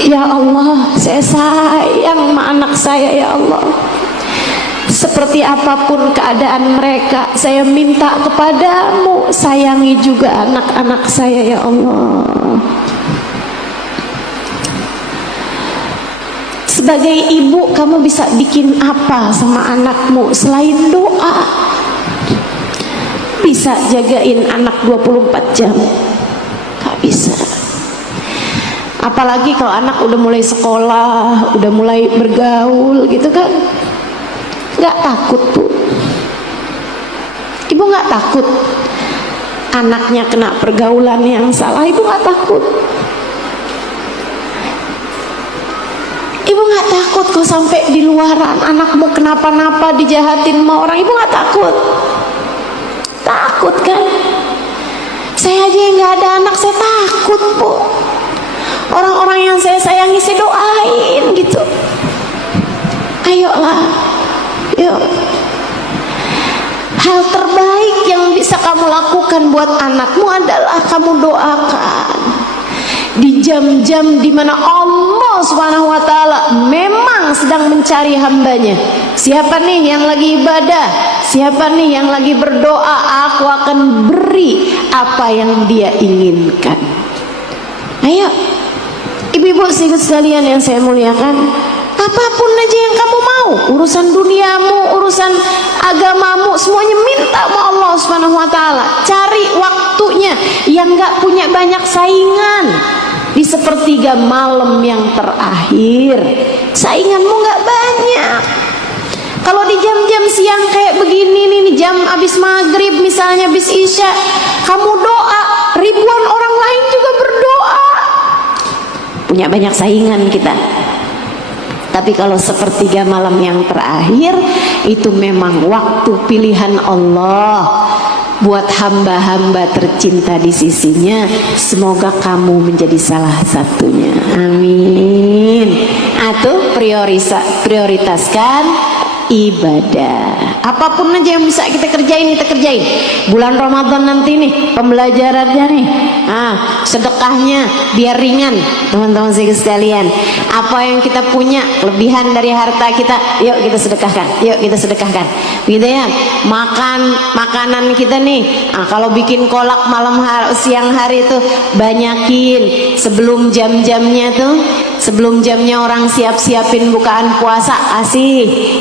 Ya Allah, saya sayang sama anak saya ya Allah. Seperti apapun keadaan mereka, saya minta kepadamu, sayangi juga anak-anak saya ya Allah. Sebagai ibu, kamu bisa bikin apa sama anakmu selain doa? Bisa jagain anak 24 jam? Gak bisa. Apalagi kalau anak udah mulai sekolah, udah mulai bergaul gitu kan. Gak takut tuh. Ibu gak takut anaknya kena pergaulan yang salah? Ibu gak takut? Ibu gak takut kok sampai di luaran anakmu kenapa-napa, dijahatin sama orang? Ibu gak takut? Takut kan? Saya aja yang gak ada anak, saya takut Bu. Orang-orang yang saya sayangi saya doain gitu. Ayolah, yuk. Hal terbaik yang bisa kamu lakukan buat anakmu adalah kamu doakan di jam-jam dimana Allah Subhanahu wa Ta'ala memang sedang mencari hambanya. Siapa nih yang lagi ibadah? Siapa nih yang lagi berdoa? Aku akan beri apa yang dia inginkan. Ayo, ibu-ibu sekalian yang saya muliakan, apapun aja yang kamu mau, urusan duniamu, urusan agamamu, semuanya minta sama Allah Subhanahu wa Ta'ala. Cari waktunya yang gak punya banyak saingan. Di sepertiga malam yang terakhir, sainganmu gak banyak. Kalau di jam-jam siang kayak begini nih, jam habis maghrib misalnya, habis isya, kamu doa, ribuan orang lain juga berdoa. Punya banyak saingan kita. Tapi kalau sepertiga malam yang terakhir, itu memang waktu pilihan Allah buat hamba-hamba tercinta di sisinya. Semoga kamu menjadi salah satunya. Amin. Atau prioritaskan ibadah. Apapun aja yang bisa kita kerjain, kita kerjain. Bulan Ramadan nanti nih pembelajarannya nih, sedekahnya biar ringan teman-teman sekalian. Apa yang kita punya lebihan dari harta kita, yuk kita sedekahkan, yuk kita sedekahkan, gitu ya. Makanan kita nih, kalau bikin kolak siang hari tuh banyakin sebelum jam-jamnya tuh, sebelum jamnya orang siap-siapin bukaan puasa,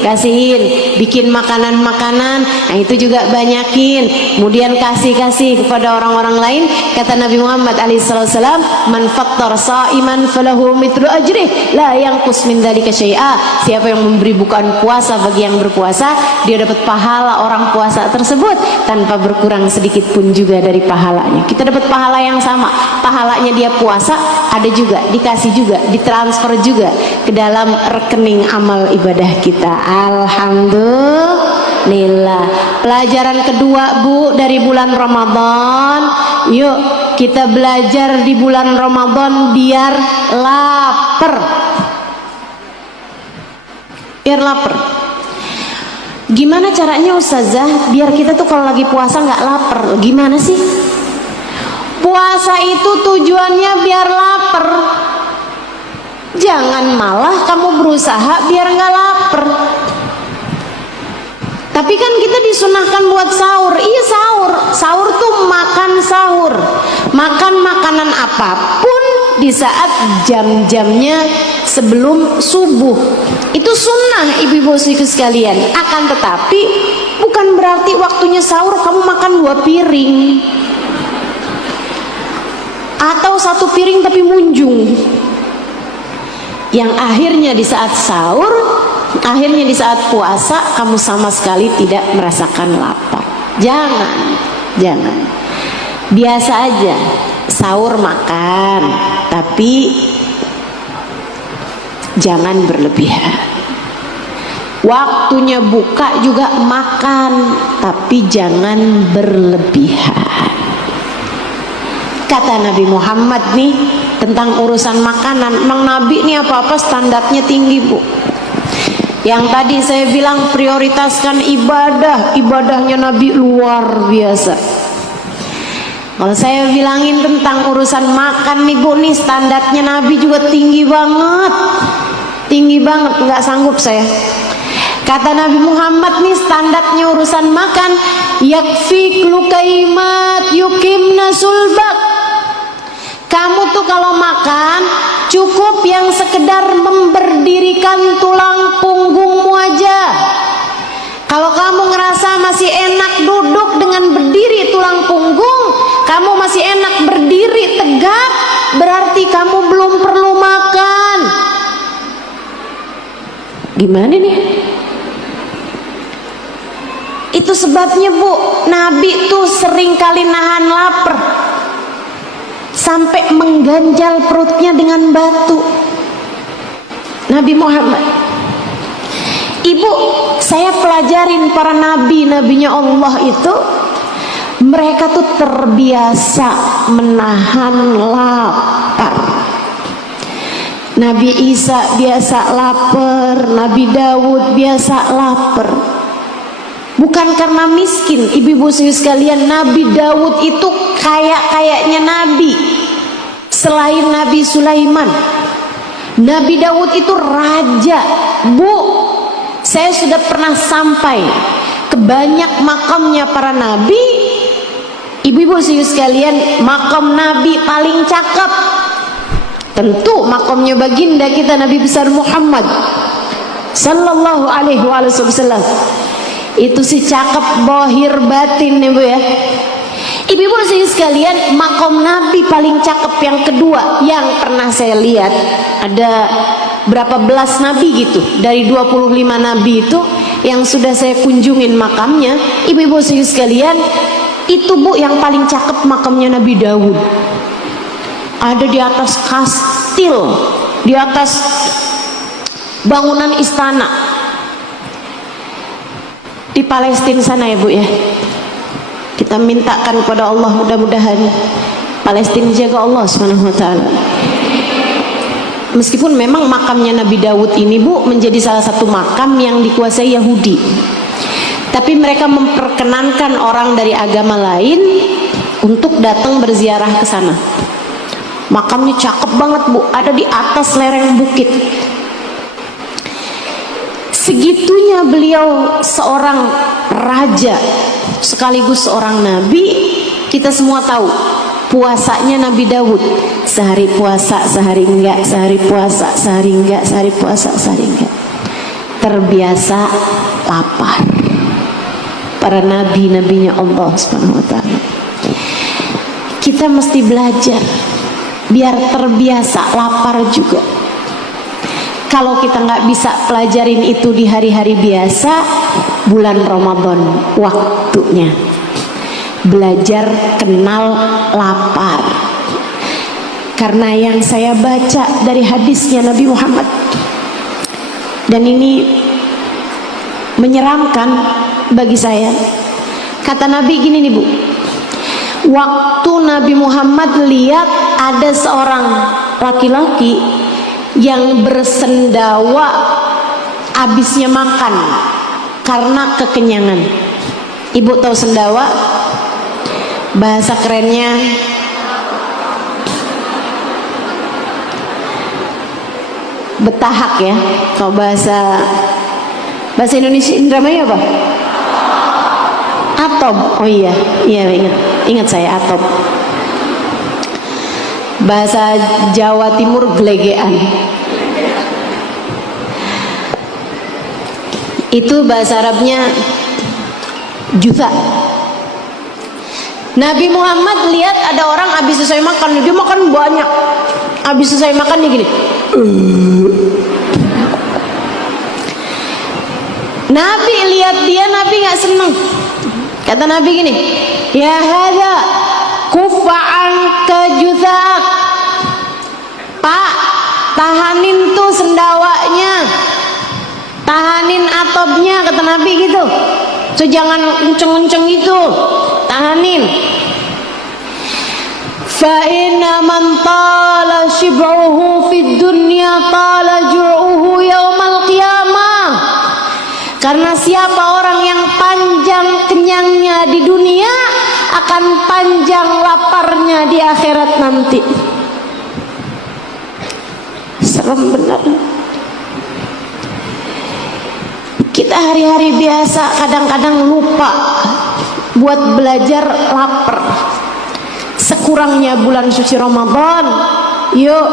kasihin, bikin makanan-makanan, nah itu juga banyakin, kemudian kasih kepada orang-orang lain. Kata Nabi Muhammad alaihissalam, man fattar sa'iman falahu mithlu ajrih la yanqus min dzalika syai'a. Siapa yang memberi bukaan puasa bagi yang berpuasa, dia dapat pahala orang puasa tersebut tanpa berkurang sedikit pun juga dari pahalanya. Kita dapat pahala yang sama, pahalanya dia puasa ada juga, dikasih juga, ditransfer juga ke dalam rekening amal ibadah kita. Alhamdulillah. Pelajaran kedua Bu dari bulan Ramadan, yuk kita belajar di bulan Ramadan biar lapar. Biar lapar. Gimana caranya Ustazah biar kita tuh kalau lagi puasa nggak lapar? Gimana sih? Puasa itu tujuannya biar lapar. Jangan malah kamu berusaha biar nggak lapar. Tapi kan kita disunahkan buat sahur. Iya, sahur. Sahur tuh makan sahur. Makan makanan apapun di saat jam-jamnya sebelum subuh. Itu sunnah, ibu-ibu sekalian. Akan tetapi bukan berarti waktunya sahur kamu makan 2 piring atau 1 piring tapi munjung, yang akhirnya di saat sahur, akhirnya di saat puasa kamu sama sekali tidak merasakan lapar. Jangan. Biasa aja sahur makan, tapi jangan berlebihan. Waktunya buka juga makan, tapi jangan berlebihan. Kata Nabi Muhammad nih tentang urusan makanan, memang Nabi nih apa-apa standarnya tinggi, Bu. Yang tadi saya bilang prioritaskan ibadah, ibadahnya Nabi luar biasa. Kalau saya bilangin tentang urusan makan nih, Bu, nih standarnya Nabi juga tinggi banget. Tinggi banget, nggak sanggup saya. Kata Nabi Muhammad nih standarnya urusan makan, yakfik lukaimat yukimna sulbak. Kamu tuh kalau makan cukup yang sekedar memberdirikan tulang punggungmu aja. Kalau kamu ngerasa masih enak duduk dengan berdiri tulang punggung, kamu masih enak berdiri tegak, berarti kamu belum perlu makan. Gimana nih? Itu sebabnya, Bu, Nabi tuh sering kali nahan lapar sampai mengganjal perutnya dengan batu. Nabi Muhammad. Ibu, saya pelajarin para nabinya Allah itu, mereka tuh terbiasa menahan lapar. Nabi Isa biasa lapar, Nabi Daud biasa lapar. Bukan karena miskin, ibu-ibu sekalian. Nabi Daud itu kayaknya Nabi selain Nabi Sulaiman. Nabi Daud itu raja, Bu. Saya sudah pernah sampai ke banyak makamnya para nabi. Ibu-ibu sekalian, makam Nabi paling cakep tentu makamnya baginda kita Nabi besar Muhammad sallallahu alaihi wasallam. Itu si cakep bohir batin nih, Bu, ya. Ibu-ibu sekalian, makom Nabi paling cakep yang kedua yang pernah saya lihat, ada berapa belas nabi gitu, dari 25 nabi itu yang sudah saya kunjungin makamnya. Ibu-ibu sekalian, itu, Bu, yang paling cakep makamnya Nabi Daud. Ada di atas kastil, di atas bangunan istana di Palestina sana, ya, Bu, ya. Kita mintakan kepada Allah mudah-mudahan Palestina jaga Allah Subhanahu wa taala. Meskipun memang makamnya Nabi Daud ini, Bu, menjadi salah satu makam yang dikuasai Yahudi, tapi mereka memperkenankan orang dari agama lain untuk datang berziarah ke sana. Makamnya cakep banget, Bu, ada di atas lereng bukit. Segitunya beliau seorang raja sekaligus seorang nabi. Kita semua tahu puasanya Nabi Daud, sehari puasa sehari enggak, sehari puasa sehari enggak, sehari puasa sehari enggak. Terbiasa lapar. Para nabinya Allah Subhanahu wa taala. Kita mesti belajar biar terbiasa lapar juga. Kalau kita nggak bisa pelajarin itu di hari-hari biasa, bulan Ramadan waktunya belajar kenal lapar. Karena yang saya baca dari hadisnya Nabi Muhammad, dan ini menyeramkan bagi saya. Kata Nabi gini nih, Bu, waktu Nabi Muhammad lihat ada seorang laki-laki yang bersendawa habisnya makan karena kekenyangan. Ibu tahu sendawa? Bahasa kerennya betahak ya. Kalau bahasa Indonesia namanya apa? Atob. Oh iya, ingat saya atob. Bahasa Jawa Timur gelegean. Itu bahasa Arabnya jutha. Nabi Muhammad lihat ada orang habis selesai makan, dia makan banyak. Habis selesai makan dia gini. Nabi lihat dia, Nabi nggak seneng. Kata Nabi gini, ya hadza kufa'an kajuzak. Pak, tahanin tuh sendawanya, tahanin atobnya, kata Nabi gitu. So jangan unceng-unceng itu, tahanin. Fa inna man tala shib'uhu fid dunya tala ju'uhu yaumal qiyamah. Karena siapa orang yang panjang kenyangnya di dunia, akan panjang laparnya di akhirat nanti. Serem benar. Kita hari-hari biasa kadang-kadang lupa buat belajar lapar. Sekurangnya bulan suci Ramadan, yuk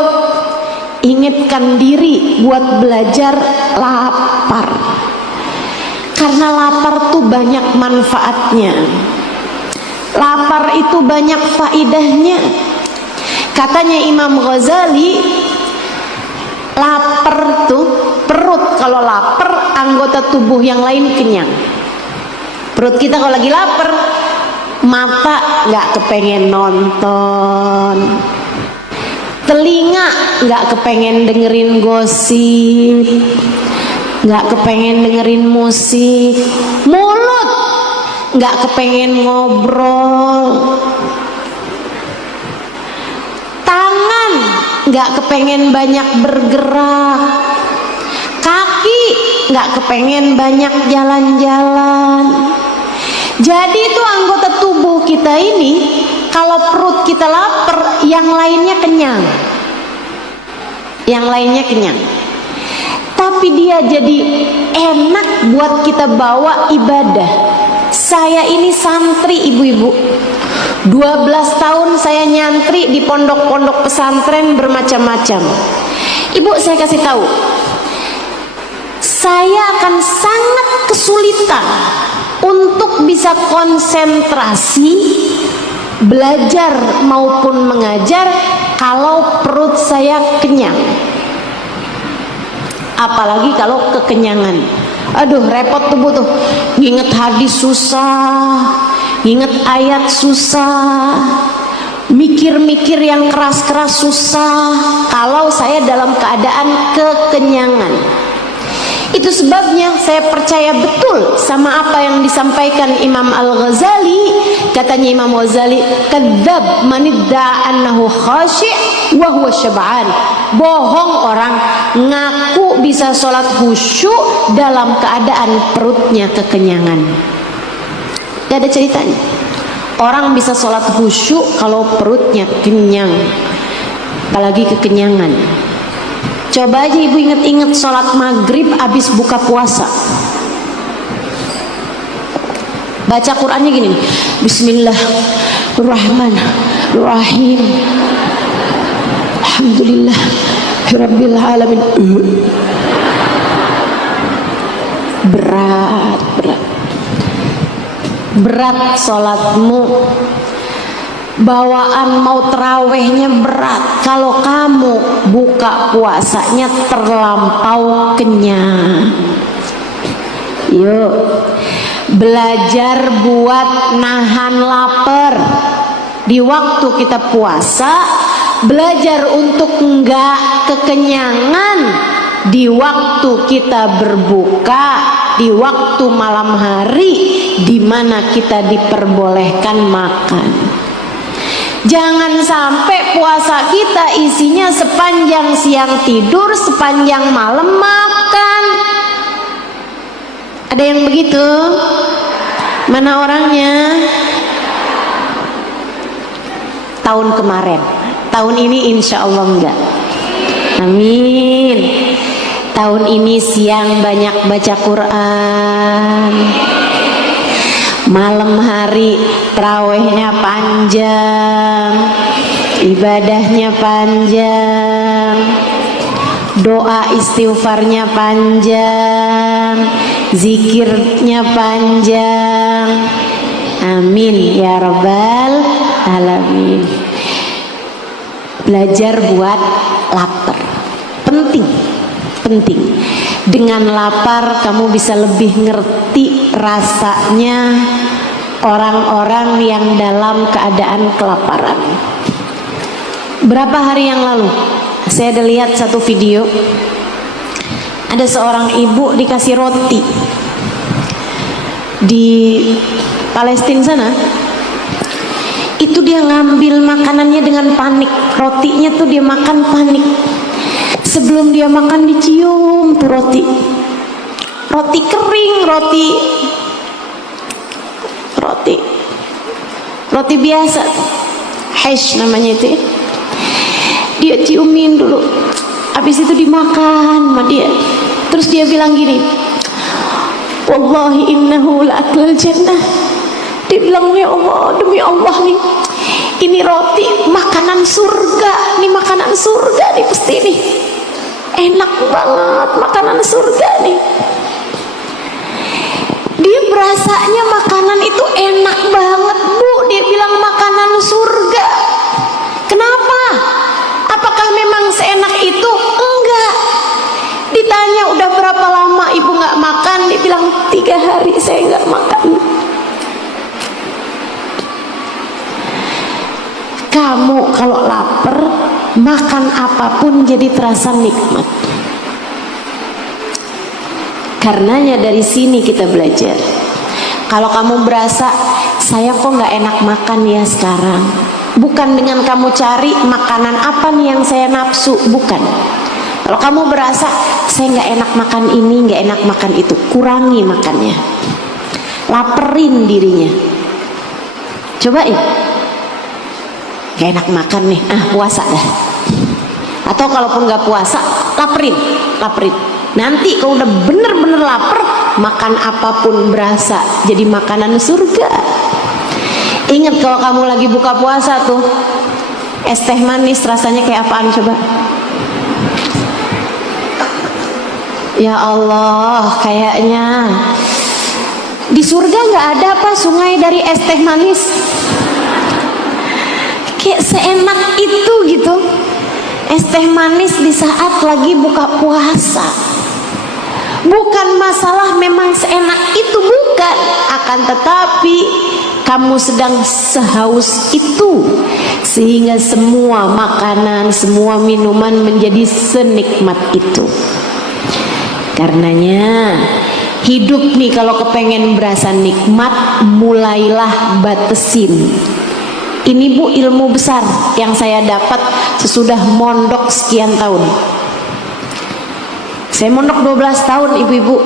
ingatkan diri buat belajar lapar. Karena lapar tuh banyak manfaatnya. Lapar itu banyak faidahnya. Katanya Imam Ghazali, lapar tuh, perut kalau lapar, anggota tubuh yang lain kenyang. Perut kita kalau lagi lapar, mata nggak kepengen nonton, telinga nggak kepengen dengerin gosip, nggak kepengen dengerin musik, mulut nggak kepengen ngobrol, tangan nggak kepengen banyak bergerak, kaki nggak kepengen banyak jalan-jalan. Jadi itu anggota tubuh kita ini, kalau perut kita lapar, yang lainnya kenyang, yang lainnya kenyang. Tapi dia jadi enak buat kita bawa ibadah. Saya ini santri ibu-ibu, 12 tahun saya nyantri di pondok-pondok pesantren bermacam-macam. Ibu, saya kasih tahu, saya akan sangat kesulitan untuk bisa konsentrasi belajar maupun mengajar kalau perut saya kenyang. Apalagi kalau kekenyangan. Aduh, repot tubuh tuh. Nginget hadis susah, nginget ayat susah, mikir-mikir yang keras-keras susah kalau saya dalam keadaan kekenyangan. Itu sebabnya saya percaya betul sama apa yang disampaikan Imam Al-Ghazali. Katanya Imam Ghazali, kadzab man idda'a annahu khashi' wa huwa syab'an. Bohong orang ngaku bisa sholat khusyuk dalam keadaan perutnya kekenyangan. Gak ada ceritanya. Orang bisa sholat khusyuk kalau perutnya kenyang, apalagi kekenyangan. Coba aja ibu inget-inget sholat maghrib abis buka puasa. Baca Qur'annya gini, Bismillahirrahmanirrahim, Alhamdulillahirabbil alamin. Berat sholatmu. Bawaan mau terawihnya berat. Kalau kamu buka puasanya terlampau kenyang. Yuk belajar buat nahan lapar di waktu kita puasa. Belajar untuk enggak kekenyangan di waktu kita berbuka, di waktu malam hari di mana kita diperbolehkan makan. Jangan sampai puasa kita isinya sepanjang siang tidur, sepanjang malam makan. Ada yang begitu? Mana orangnya? Tahun kemarin, tahun ini insya Allah enggak. Amin. tahun ini siang banyak baca Quran, malam hari tarawihnya panjang, ibadahnya panjang, doa istighfarnya panjang, zikirnya panjang. Amin ya rabbal alamin. Belajar buat lapar, penting. Dengan lapar kamu bisa lebih ngerti rasanya orang-orang yang dalam keadaan kelaparan. Berapa hari yang lalu saya ada lihat satu video, ada seorang ibu dikasih roti di Palestina sana. Itu dia ngambil makanannya dengan panik, rotinya tuh dia makan panik. Sebelum dia makan dicium tuh roti kering, roti biasa, hash namanya itu ya. Dia ciumin dulu, habis itu dimakan sama dia. Terus dia bilang gini, wallahi innahu la'aklal jannah. Dia bilang, ya Allah, demi Allah nih, ini roti makanan surga, nih makanan surga nih, pasti nih enak banget, makanan surga nih. Dia berasanya makanan itu enak banget, Bu. Dia bilang makanan surga. Kenapa? Apakah memang seenak itu? Enggak. Ditanya udah berapa lama ibu nggak makan, dia bilang 3 hari saya nggak makan. Kamu kalau lapar, makan apapun jadi terasa nikmat. Karenanya dari sini kita belajar. Kalau kamu berasa saya kok nggak enak makan ya sekarang, bukan dengan kamu cari makanan apa nih yang saya nafsu, bukan. Kalau kamu berasa saya nggak enak makan ini, nggak enak makan itu, kurangi makannya, laperin dirinya. Cobain. Gak enak makan nih, puasa dah. Atau kalaupun gak puasa, laperin. Nanti kalau udah bener-bener lapar, makan apapun berasa jadi makanan surga. Ingat kalau kamu lagi buka puasa tuh, es teh manis rasanya kayak apaan coba? Ya Allah, kayaknya di surga gak ada apa sungai dari es teh manis. Kayak seenak itu gitu, es teh manis di saat lagi buka puasa. Bukan masalah memang seenak itu, bukan. Akan tetapi kamu sedang sehaus itu, sehingga semua makanan, semua minuman menjadi senikmat itu. Karenanya hidup nih kalau kepengen berasa nikmat, mulailah batesin. Ini Bu, ilmu besar yang saya dapat sesudah mondok sekian tahun. Saya mondok 12 tahun ibu-ibu.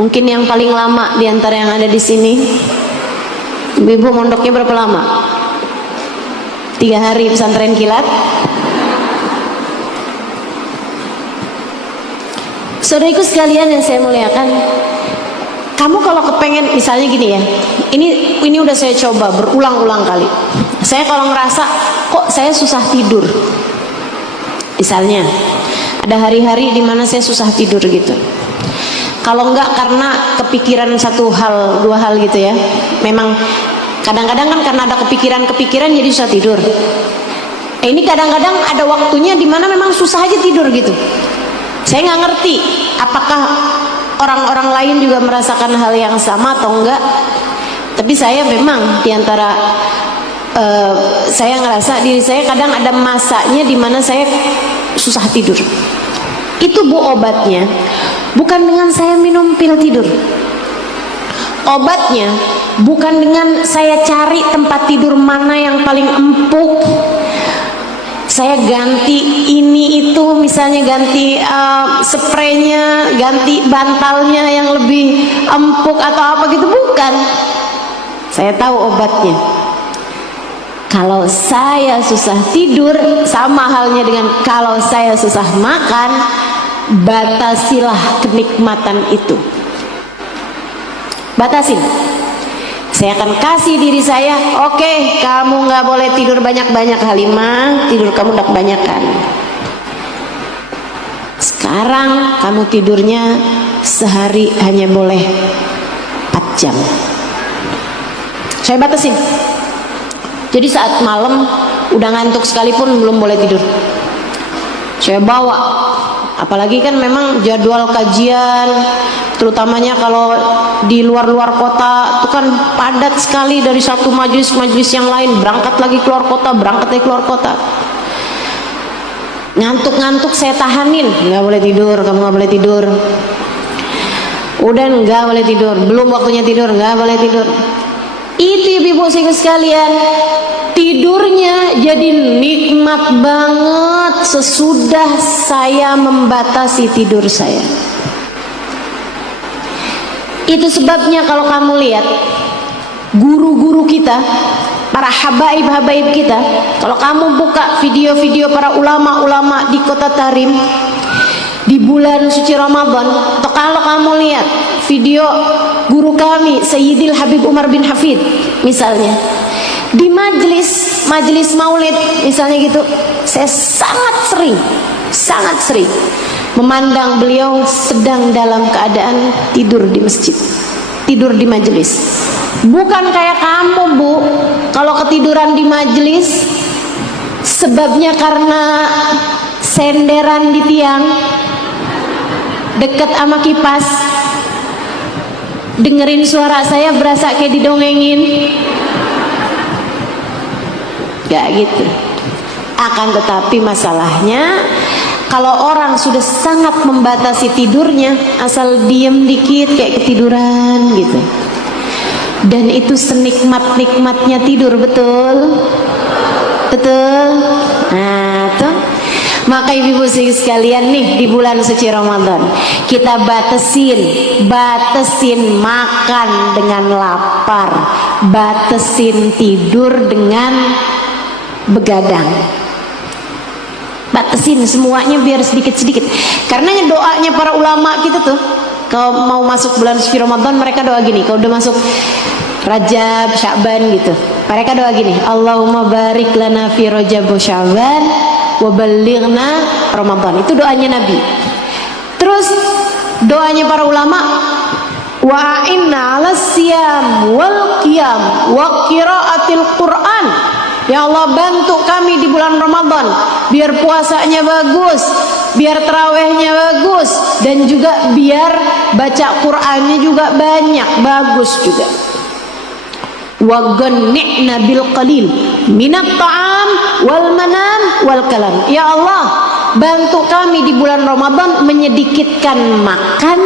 Mungkin yang paling lama di antara yang ada di sini. Ibu-ibu mondoknya berapa lama? 3 hari pesantren kilat. Saudaraku sekalian yang saya muliakan, kamu kalau kepengen misalnya gini ya, ini udah saya coba berulang-ulang kali. Saya kalau ngerasa kok saya susah tidur, misalnya ada hari-hari dimana saya susah tidur gitu. Kalau enggak karena kepikiran satu hal, 2 hal gitu ya. Memang kadang-kadang kan karena ada kepikiran jadi susah tidur. Ini kadang-kadang ada waktunya dimana memang susah aja tidur gitu. Saya nggak ngerti apakah orang-orang lain juga merasakan hal yang sama atau enggak. Tapi saya memang diantara saya ngerasa diri saya kadang ada masanya di mana saya susah tidur. Itu Bu obatnya, bukan dengan saya minum pil tidur. Obatnya bukan dengan saya cari tempat tidur mana yang paling empuk, saya ganti ini itu, misalnya ganti spraynya, ganti bantalnya yang lebih empuk atau apa gitu, bukan. Saya tahu obatnya. Kalau saya susah tidur, sama halnya dengan kalau saya susah makan, batasilah kenikmatan itu. Batasin. Saya akan kasih diri saya, oke, kamu nggak boleh tidur banyak-banyak Halimah, tidur kamu udah kebanyakan. Sekarang kamu tidurnya sehari hanya boleh 4 jam. Saya batasin. Jadi saat malam udah ngantuk sekalipun belum boleh tidur. Saya bawa, apalagi kan memang jadwal kajian, terutamanya kalau di luar-luar kota itu kan padat sekali, dari satu majelis yang lain berangkat lagi keluar kota, berangkat lagi keluar kota. Ngantuk-ngantuk saya tahanin, nggak boleh tidur, kamu nggak boleh tidur. Udah nggak boleh tidur, belum waktunya tidur, nggak boleh tidur. Itu ibu-ibu sekalian, tidurnya jadi nikmat banget sesudah saya membatasi tidur saya. Itu sebabnya kalau kamu lihat guru-guru kita, para habaib-habaib kita, kalau kamu buka video-video para ulama-ulama di kota Tarim di bulan suci Ramadan, atau kalau kamu lihat video guru kami Sayyidil Habib Umar bin Hafid misalnya di majelis maulid misalnya gitu, saya sangat sering memandang beliau sedang dalam keadaan tidur di masjid, tidur di majelis. Bukan kayak kamu Bu, kalau ketiduran di majelis sebabnya karena senderan di tiang deket sama kipas, dengerin suara saya berasa kayak didongengin. Gak gitu. Akan tetapi masalahnya kalau orang sudah sangat membatasi tidurnya, asal diem dikit kayak ketiduran gitu. Dan itu senikmat-nikmatnya tidur, betul? Betul? Nah tuh, maka ibu-ibu sekalian nih, di bulan suci Ramadan kita batasin makan dengan lapar, batasin tidur dengan begadang, batasin semuanya biar sedikit-sedikit. Karena doanya para ulama kita tuh, kalau mau masuk bulan suci Ramadan mereka doa gini, kalau udah masuk Rajab, Sya'ban gitu, mereka doa gini, Allahumma barik lana fi Rajab wa Sya'ban wa ballighna Ramadan. Itu doanya Nabi. Terus doanya para ulama, wa a'inna 'alas siyam wal qiyam wa qiraatil Qur'an. Ya Allah, bantu kami di bulan Ramadan biar puasanya bagus, biar tarawehnya bagus, dan juga biar baca Qur'annya juga banyak, bagus juga. Wa ghanni'na bil qalil minat ta'am wal manam wal kalam. Ya Allah, bantu kami di bulan Ramadan menyedikitkan makan,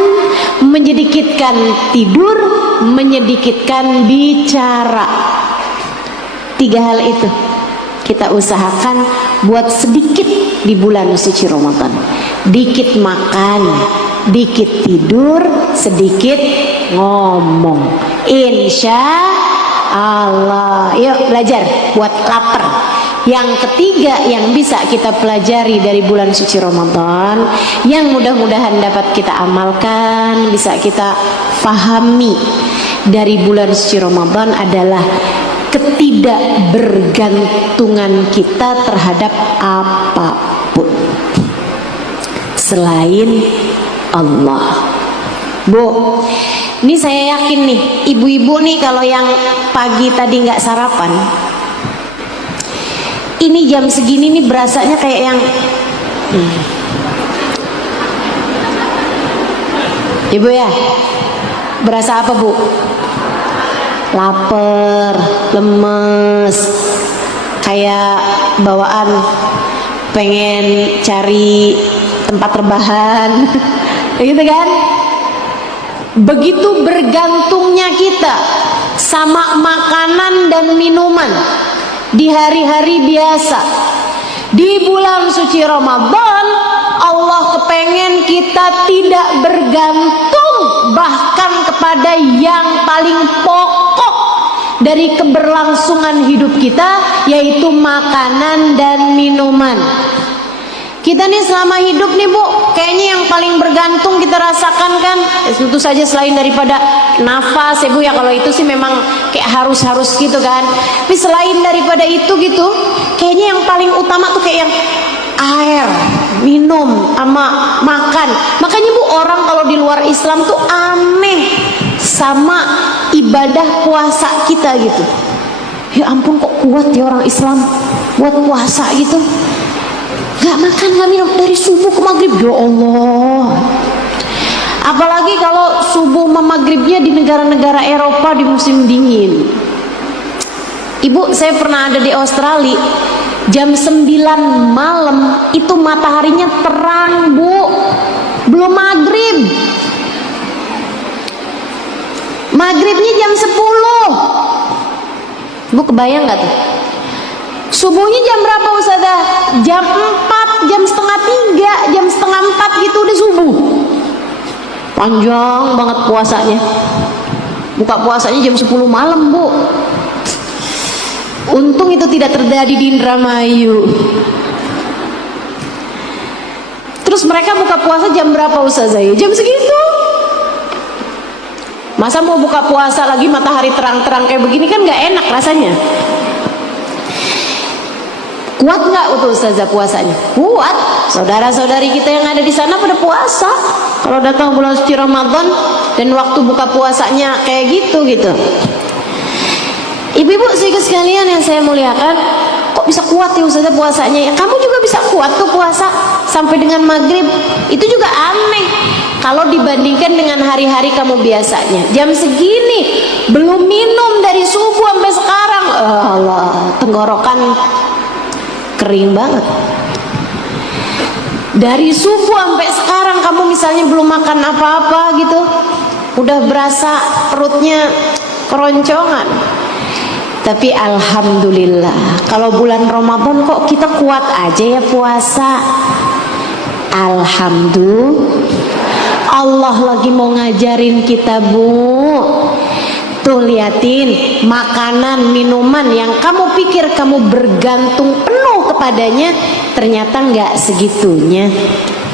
menyedikitkan tidur, menyedikitkan bicara. 3 hal itu kita usahakan buat sedikit di bulan suci Ramadan. Dikit makan, dikit tidur, sedikit ngomong. Insya Allah, yuk belajar buat lapar. Yang ketiga yang bisa kita pelajari dari bulan suci Ramadan, yang mudah-mudahan dapat kita amalkan, bisa kita pahami dari bulan suci Ramadan adalah ketidakbergantungan kita terhadap apapun selain Allah. Bu, ini saya yakin nih, ibu-ibu nih kalau yang pagi tadi nggak sarapan, ini jam segini nih berasanya kayak yang Ibu ya, berasa apa Bu? Lapar, lemes, kayak bawaan pengen cari tempat rebahan gitu kan? Begitu bergantungnya kita sama makanan dan minuman di hari-hari biasa. Di bulan suci Ramadan Allah kepengen kita tidak bergantung bahkan kepada yang paling pokok dari keberlangsungan hidup kita, yaitu makanan dan minuman. Kita nih selama hidup nih Bu, kayaknya yang paling bergantung kita rasakan kan, tentu saja selain daripada nafas ya Bu ya, kalau itu sih memang kayak harus gitu kan. Tapi selain daripada itu gitu, kayaknya yang paling utama tuh kayak yang air, minum, sama makan. Makanya Bu, orang kalau di luar Islam tuh aneh sama ibadah puasa kita gitu. Ya ampun, kok kuat ya orang Islam buat puasa gitu. Gak makan, gak minum dari subuh ke maghrib, ya Allah. Apalagi kalau subuh sama maghribnya di negara-negara Eropa di musim dingin. Ibu, saya pernah ada di Australia, jam 9 malam itu mataharinya terang Bu, belum maghrib. Maghribnya jam 10. Bu kebayang gak tuh? Subuhnya jam berapa Ustazah? Jam 4, jam setengah 3, jam setengah 4 gitu udah subuh. Panjang banget puasanya. Buka puasanya jam 10 malam Bu. Untung itu tidak terjadi di Indramayu. Terus mereka buka puasa jam berapa Ustazah? Jam segitu. Masa mau buka puasa lagi matahari terang-terang kayak begini kan gak enak rasanya. Kuat nggak untuk Ustazah puasanya? Kuat. Saudara-saudari kita yang ada di sana pada puasa. Kalau datang bulan suci Ramadan dan waktu buka puasanya kayak gitu. Ibu-ibu sekalian yang saya muliakan, kok bisa kuat ya Ustazah puasanya? Ya, kamu juga bisa kuat tuh puasa sampai dengan maghrib. Itu juga aneh kalau dibandingkan dengan hari-hari kamu biasanya. Jam segini belum minum dari subuh sampai sekarang. Allah, tenggorokan kering banget. Dari subuh sampai sekarang kamu misalnya belum makan apa-apa gitu, udah berasa perutnya keroncongan. Tapi alhamdulillah, kalau bulan Ramadan kok kita kuat aja ya puasa. Alhamdulillah, Allah lagi mau ngajarin kita Bu. Tuh liatin, makanan, minuman yang kamu pikir kamu bergantung penuh kepadanya, ternyata nggak segitunya.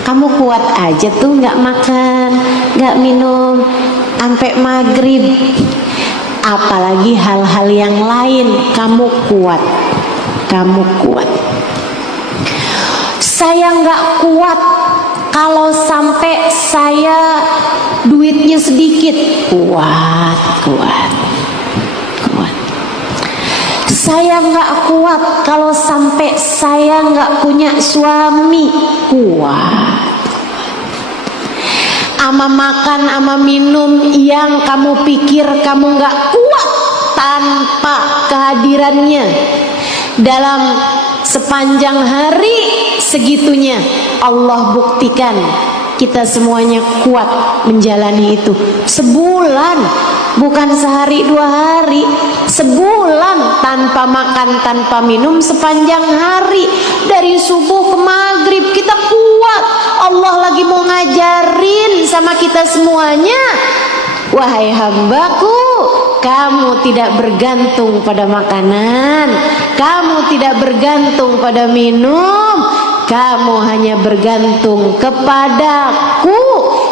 Kamu kuat aja tuh nggak makan, nggak minum sampai maghrib. Apalagi hal-hal yang lain, kamu kuat. Saya nggak kuat kalau sampai saya duitnya sedikit. Kuat. Saya nggak kuat kalau sampai saya nggak punya suami. Kuat. Ama makan, ama minum yang kamu pikir kamu nggak kuat tanpa kehadirannya dalam sepanjang hari, segitunya Allah buktikan kita semuanya kuat menjalani itu. Sebulan, bukan sehari 2 hari, sebulan tanpa makan, tanpa minum sepanjang hari, dari subuh ke maghrib kita kuat. Allah lagi mau ngajarin sama kita semuanya, wahai hambaku, kamu tidak bergantung pada makanan, kamu tidak bergantung pada minum, kamu hanya bergantung kepadaku.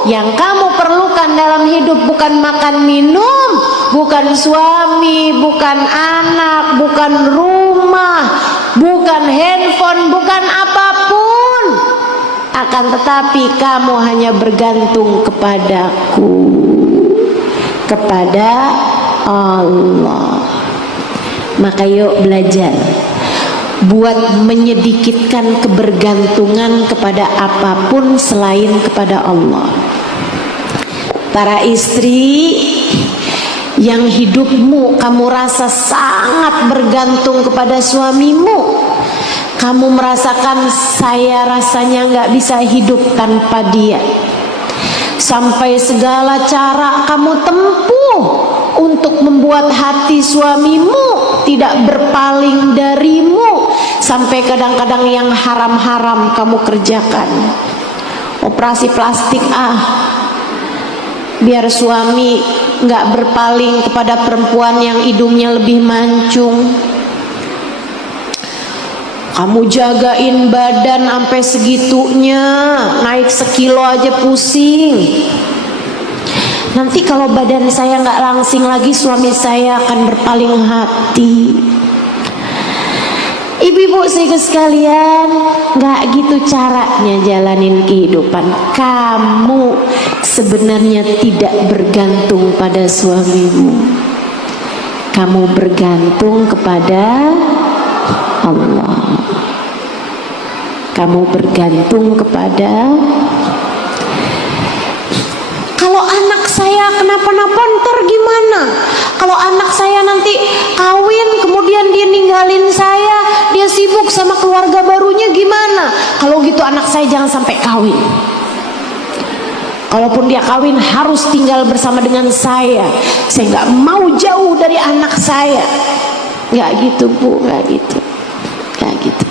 Yang kamu perlukan dalam hidup bukan makan minum, bukan suami, bukan anak, bukan rumah, bukan handphone, bukan apapun. Akan tetapi kamu hanya bergantung kepadaku, kepada Allah. Maka yuk belajar buat menyedikitkan kebergantungan kepada apapun selain kepada Allah. Para istri yang hidupmu kamu rasa sangat bergantung kepada suamimu, kamu merasakan saya rasanya nggak bisa hidup tanpa dia, sampai segala cara kamu tempuh untuk membuat hati suamimu tidak berpaling darimu, sampai kadang-kadang yang haram-haram kamu kerjakan. Operasi plastik biar suami nggak berpaling kepada perempuan yang hidungnya lebih mancung. Kamu jagain badan sampai segitunya, naik sekilo aja pusing. Nanti kalau badan saya nggak langsing lagi, suami saya akan berpaling hati. Ibu-ibu sekalian, nggak gitu caranya jalanin kehidupan. Kamu sebenarnya tidak bergantung pada suamimu. Kamu bergantung kepada Allah. Kamu bergantung kepada. Kalau anak saya kenapa-napa ntar gimana? Kalau anak saya nanti kawin kemudian dia ninggalin saya, dia sibuk sama keluarga barunya gimana? Kalau gitu anak saya jangan sampai kawin. Kalaupun dia kawin harus tinggal bersama dengan saya. Saya nggak mau jauh dari anak saya. Nggak gitu Bu, nggak gitu. Nggak gitu.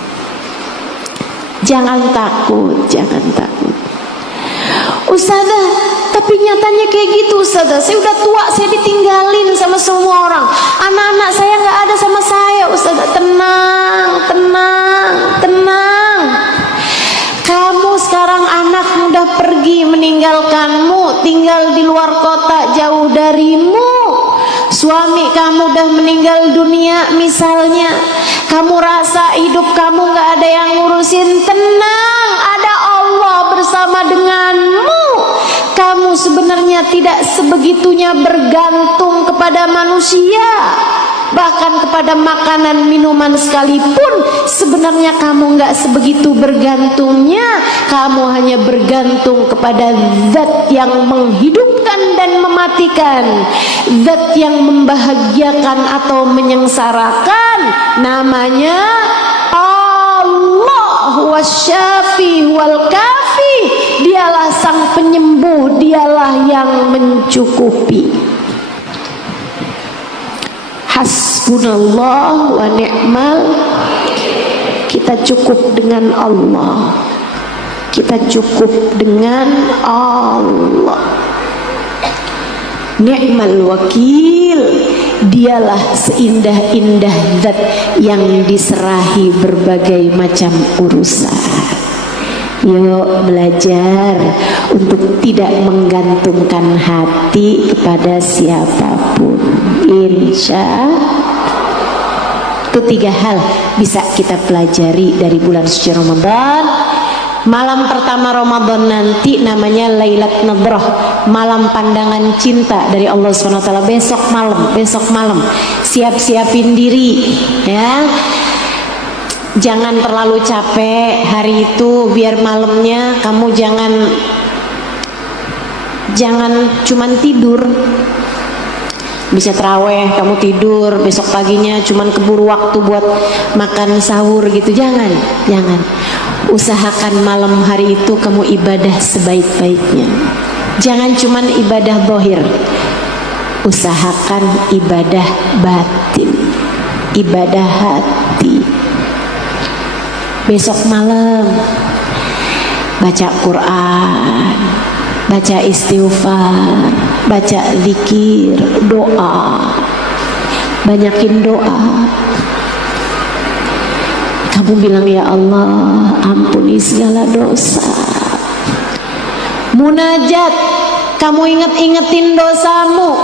Jangan takut, jangan takut. Ustazah, tapi nyatanya kayak gitu Ustazah. Saya udah tua, saya ditinggalin sama semua orang. Anak-anak saya nggak ada sama saya Ustazah. Tenang, tenang, tenang. Kamu sekarang anak udah pergi meninggalkanmu, tinggal di luar kota jauh darimu. Suami kamu udah meninggal dunia misalnya. Kamu rasa hidup kamu gak ada yang ngurusin. Tenang, ada Allah bersama denganmu. Kamu sebenarnya tidak sebegitunya bergantung kepada manusia. Bahkan kepada makanan minuman sekalipun sebenarnya kamu gak sebegitu bergantungnya. Kamu hanya bergantung kepada zat yang menghidupkan dan mematikan, zat yang membahagiakan atau menyengsarakan. Namanya Allah wasyafi wal kafi. Dialah sang penyembuh, dialah yang mencukupi. Hasbunallah wa ni'mal. Kita cukup dengan Allah. Kita cukup dengan Allah. Ni'mal wakil. Dialah seindah-indah zat yang diserahi berbagai macam urusan. Yuk belajar untuk tidak menggantungkan hati kepada siapapun. Insya itu 3 hal bisa kita pelajari dari bulan suci Ramadan. Malam pertama Ramadan nanti namanya Lailat Nadrah, malam pandangan cinta dari Allah SWT. Besok malam siap-siapin diri ya. Jangan terlalu capek hari itu, biar malamnya kamu jangan cuman tidur. Bisa terawih kamu tidur, besok paginya cuman keburu waktu buat makan sahur gitu. Jangan. Usahakan malam hari itu kamu ibadah sebaik-baiknya. Jangan cuman ibadah zahir. Usahakan ibadah batin, ibadah hati. Besok malam baca Quran, baca istighfar, baca zikir, doa. Banyakin doa. Kamu bilang, ya Allah, ampuni segala dosa. Munajat, kamu inget-ingetin dosamu,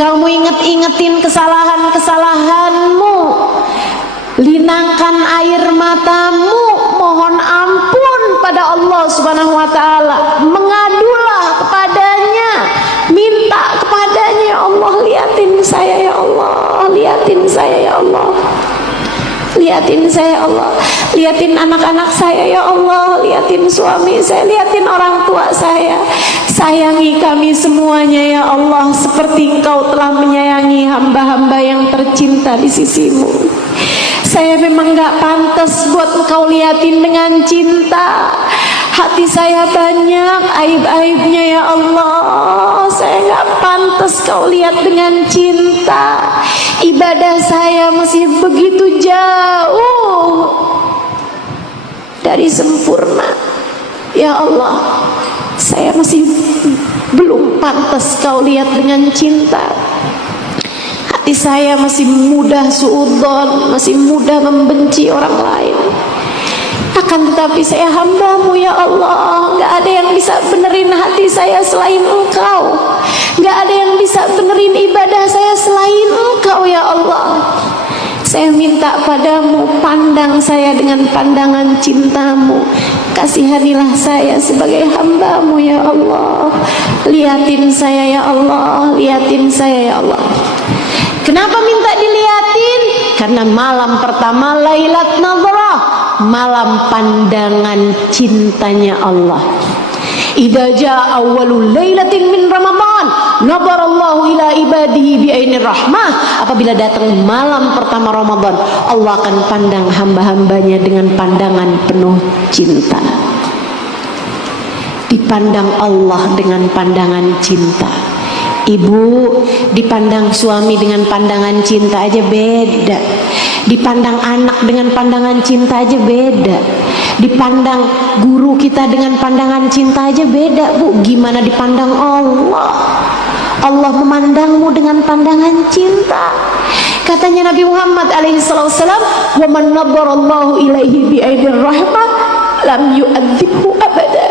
kamu inget-ingetin kesalahan-kesalahanmu. Linangkan air matamu, mohon ampun pada Allah Subhanahu wa ta'ala. Mengadulah kepadanya, minta kepadanya, ya Allah, liatin saya ya Allah, liatin saya ya Allah, liatin saya ya Allah, liatin anak-anak saya ya Allah, liatin suami saya, liatin orang tua saya. Sayangi kami semuanya ya Allah, seperti Engkau telah menyayangi hamba-hamba yang tercinta di sisimu. Saya memang gak pantas buat Engkau liatin dengan cinta. Hati saya banyak aib-aibnya ya Allah. Saya gak pantas Kau lihat dengan cinta. Ibadah saya masih begitu jauh dari sempurna. Ya Allah, saya masih belum pantas Kau lihat dengan cinta. hati saya masih mudah suudzon, masih mudah membenci orang lain. Akan tetapi saya hamba-Mu ya Allah, gak ada yang bisa benerin hati saya selain Engkau, gak ada yang bisa benerin ibadah saya selain Engkau ya Allah. Saya minta padamu, pandang saya dengan pandangan cinta-Mu. Kasihanilah saya sebagai hamba-Mu ya Allah. Liatin saya ya Allah, liatin saya ya Allah. Kenapa minta diliatin? Karena malam pertama Lailat Nadhrah, malam pandangan cintanya Allah. Idza jaa awwalul lailatin min Ramadan, nadarallahu ila ibadihi bi ainir rahmah. Apabila datang malam pertama Ramadan, Allah akan pandang hamba-hambanya dengan pandangan penuh cinta. Dipandang Allah dengan pandangan cinta. Ibu dipandang suami dengan pandangan cinta aja beda. Dipandang anak dengan pandangan cinta aja beda. Dipandang guru kita dengan pandangan cinta aja beda, Bu. Gimana dipandang Allah? Allah memandangmu dengan pandangan cinta. Katanya Nabi Muhammad alaihissalam, "Wa man nadarallahu ilaihi bi ainir rahmah lam yu'adzibhu abada."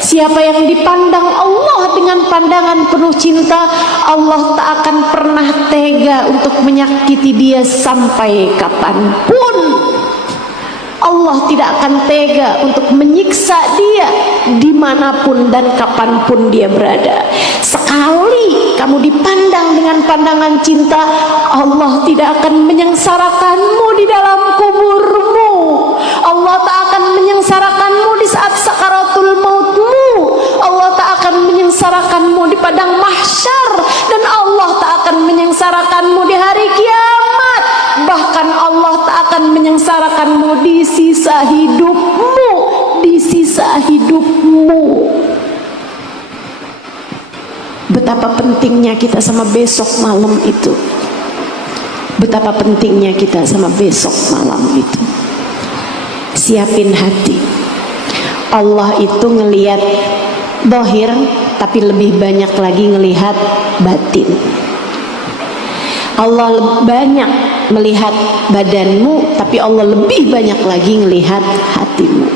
Siapa yang dipandang Allah dengan pandangan penuh cinta, Allah tak akan pernah tega untuk menyakiti dia sampai kapanpun. Allah tidak akan tega untuk menyiksa dia dimanapun dan kapanpun dia berada. Sekali kamu dipandang dengan pandangan cinta, Allah tidak akan menyengsarakanmu di dalam kuburmu. Allah tak akan menyengsarakanmu di saat sakaratul mautmu. Allah tak akan menyengsarakanmu di padang mahsyar, dan Allah tak akan menyengsarakanmu di hari kiamat. Bahkan Allah tak akan menyengsarakanmu di sisa hidupmu, di sisa hidupmu. Betapa pentingnya kita sama besok malam itu. Betapa pentingnya kita sama besok malam itu. Siapin hati. Allah itu ngelihat zahir, tapi lebih banyak lagi ngelihat batin. Allah banyak melihat badanmu, tapi Allah lebih banyak lagi ngelihat hatimu.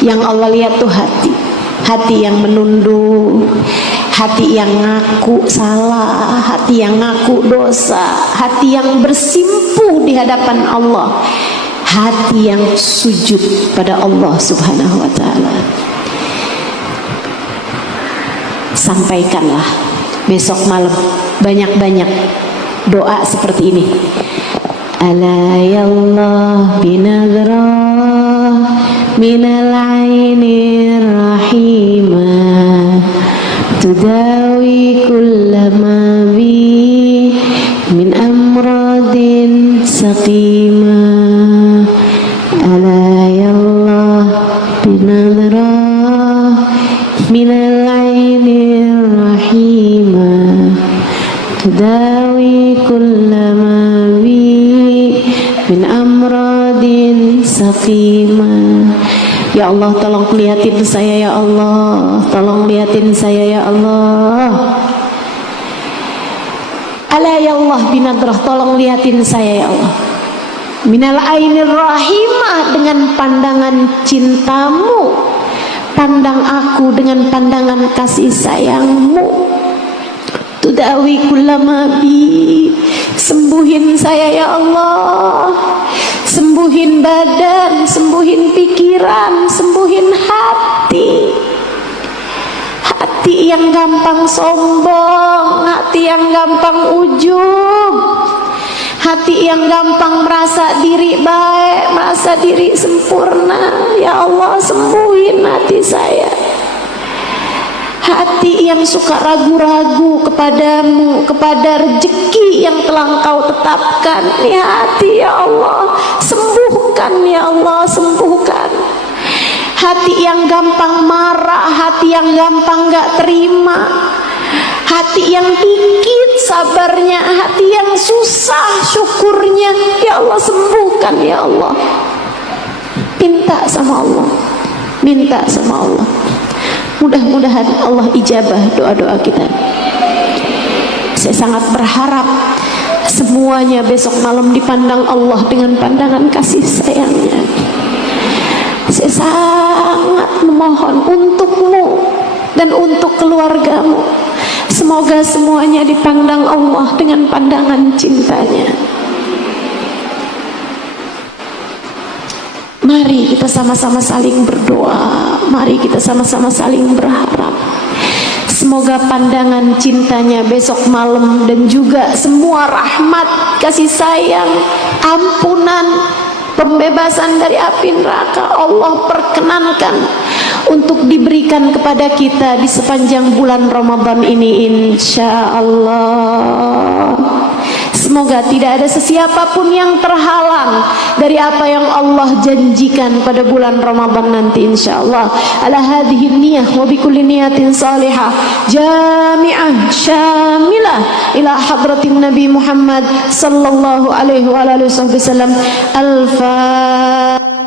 Yang Allah lihat tuh hati. Hati yang menunduk, hati yang ngaku salah, hati yang ngaku dosa, hati yang bersimpuh di hadapan Allah, hati yang sujud pada Allah Subhanahu wa ta'ala. Sampaikanlah besok malam banyak-banyak doa seperti ini. Ala ya Allah binadrah minal ainir rahimah tudawi kullama bi min amradin saqimah. Ala ya Allah binadrah minal ainir rahimah tudawi kullama bi min amradin saqimah. Ya Allah, tolong lihatin saya ya Allah, tolong lihatin saya ya Allah. Ala ya Allah binadrah, tolong lihatin saya ya Allah. Minal ainir rahimah, dengan pandangan cintamu, pandang aku dengan pandangan kasih sayangmu. Tudawi kullama bi, sembuhin saya ya Allah, sembuhin badan, sembuhin pikiran, sembuhin hati. Hati yang gampang sombong, hati yang gampang ujub, hati yang gampang merasa diri baik, merasa diri sempurna. Ya Allah, sembuhin hati saya. Hati yang suka ragu-ragu kepadamu, kepada rezeki yang telah Engkau tetapkan. Ya hati ya Allah, sembuhkan ya Allah, sembuhkan. Hati yang gampang marah, hati yang gampang gak terima, hati yang dikit sabarnya, hati yang susah syukurnya. Ya Allah, sembuhkan ya Allah. Minta sama Allah, minta sama Allah. Mudah-mudahan Allah ijabah doa-doa kita. Saya sangat berharap semuanya besok malam dipandang Allah dengan pandangan kasih sayangnya. Saya sangat memohon untukmu dan untuk keluargamu, semoga semuanya dipandang Allah dengan pandangan cintanya. Mari kita sama-sama saling berdoa, mari kita sama-sama saling berharap. Semoga pandangan cintanya besok malam dan juga semua rahmat, kasih sayang, ampunan, pembebasan dari api neraka Allah perkenankan untuk diberikan kepada kita di sepanjang bulan Ramadan ini, insya Allah. Semoga tidak ada sesiapapun yang terhalang dari apa yang Allah janjikan pada bulan Ramadan nanti, insyaallah. Ala hadhihi niyah wa bikulli niyatin salihah jami'ah syamilah ila hadratin Nabi Muhammad sallallahu alaihi wa alihi wasallam. Al-Fatihah.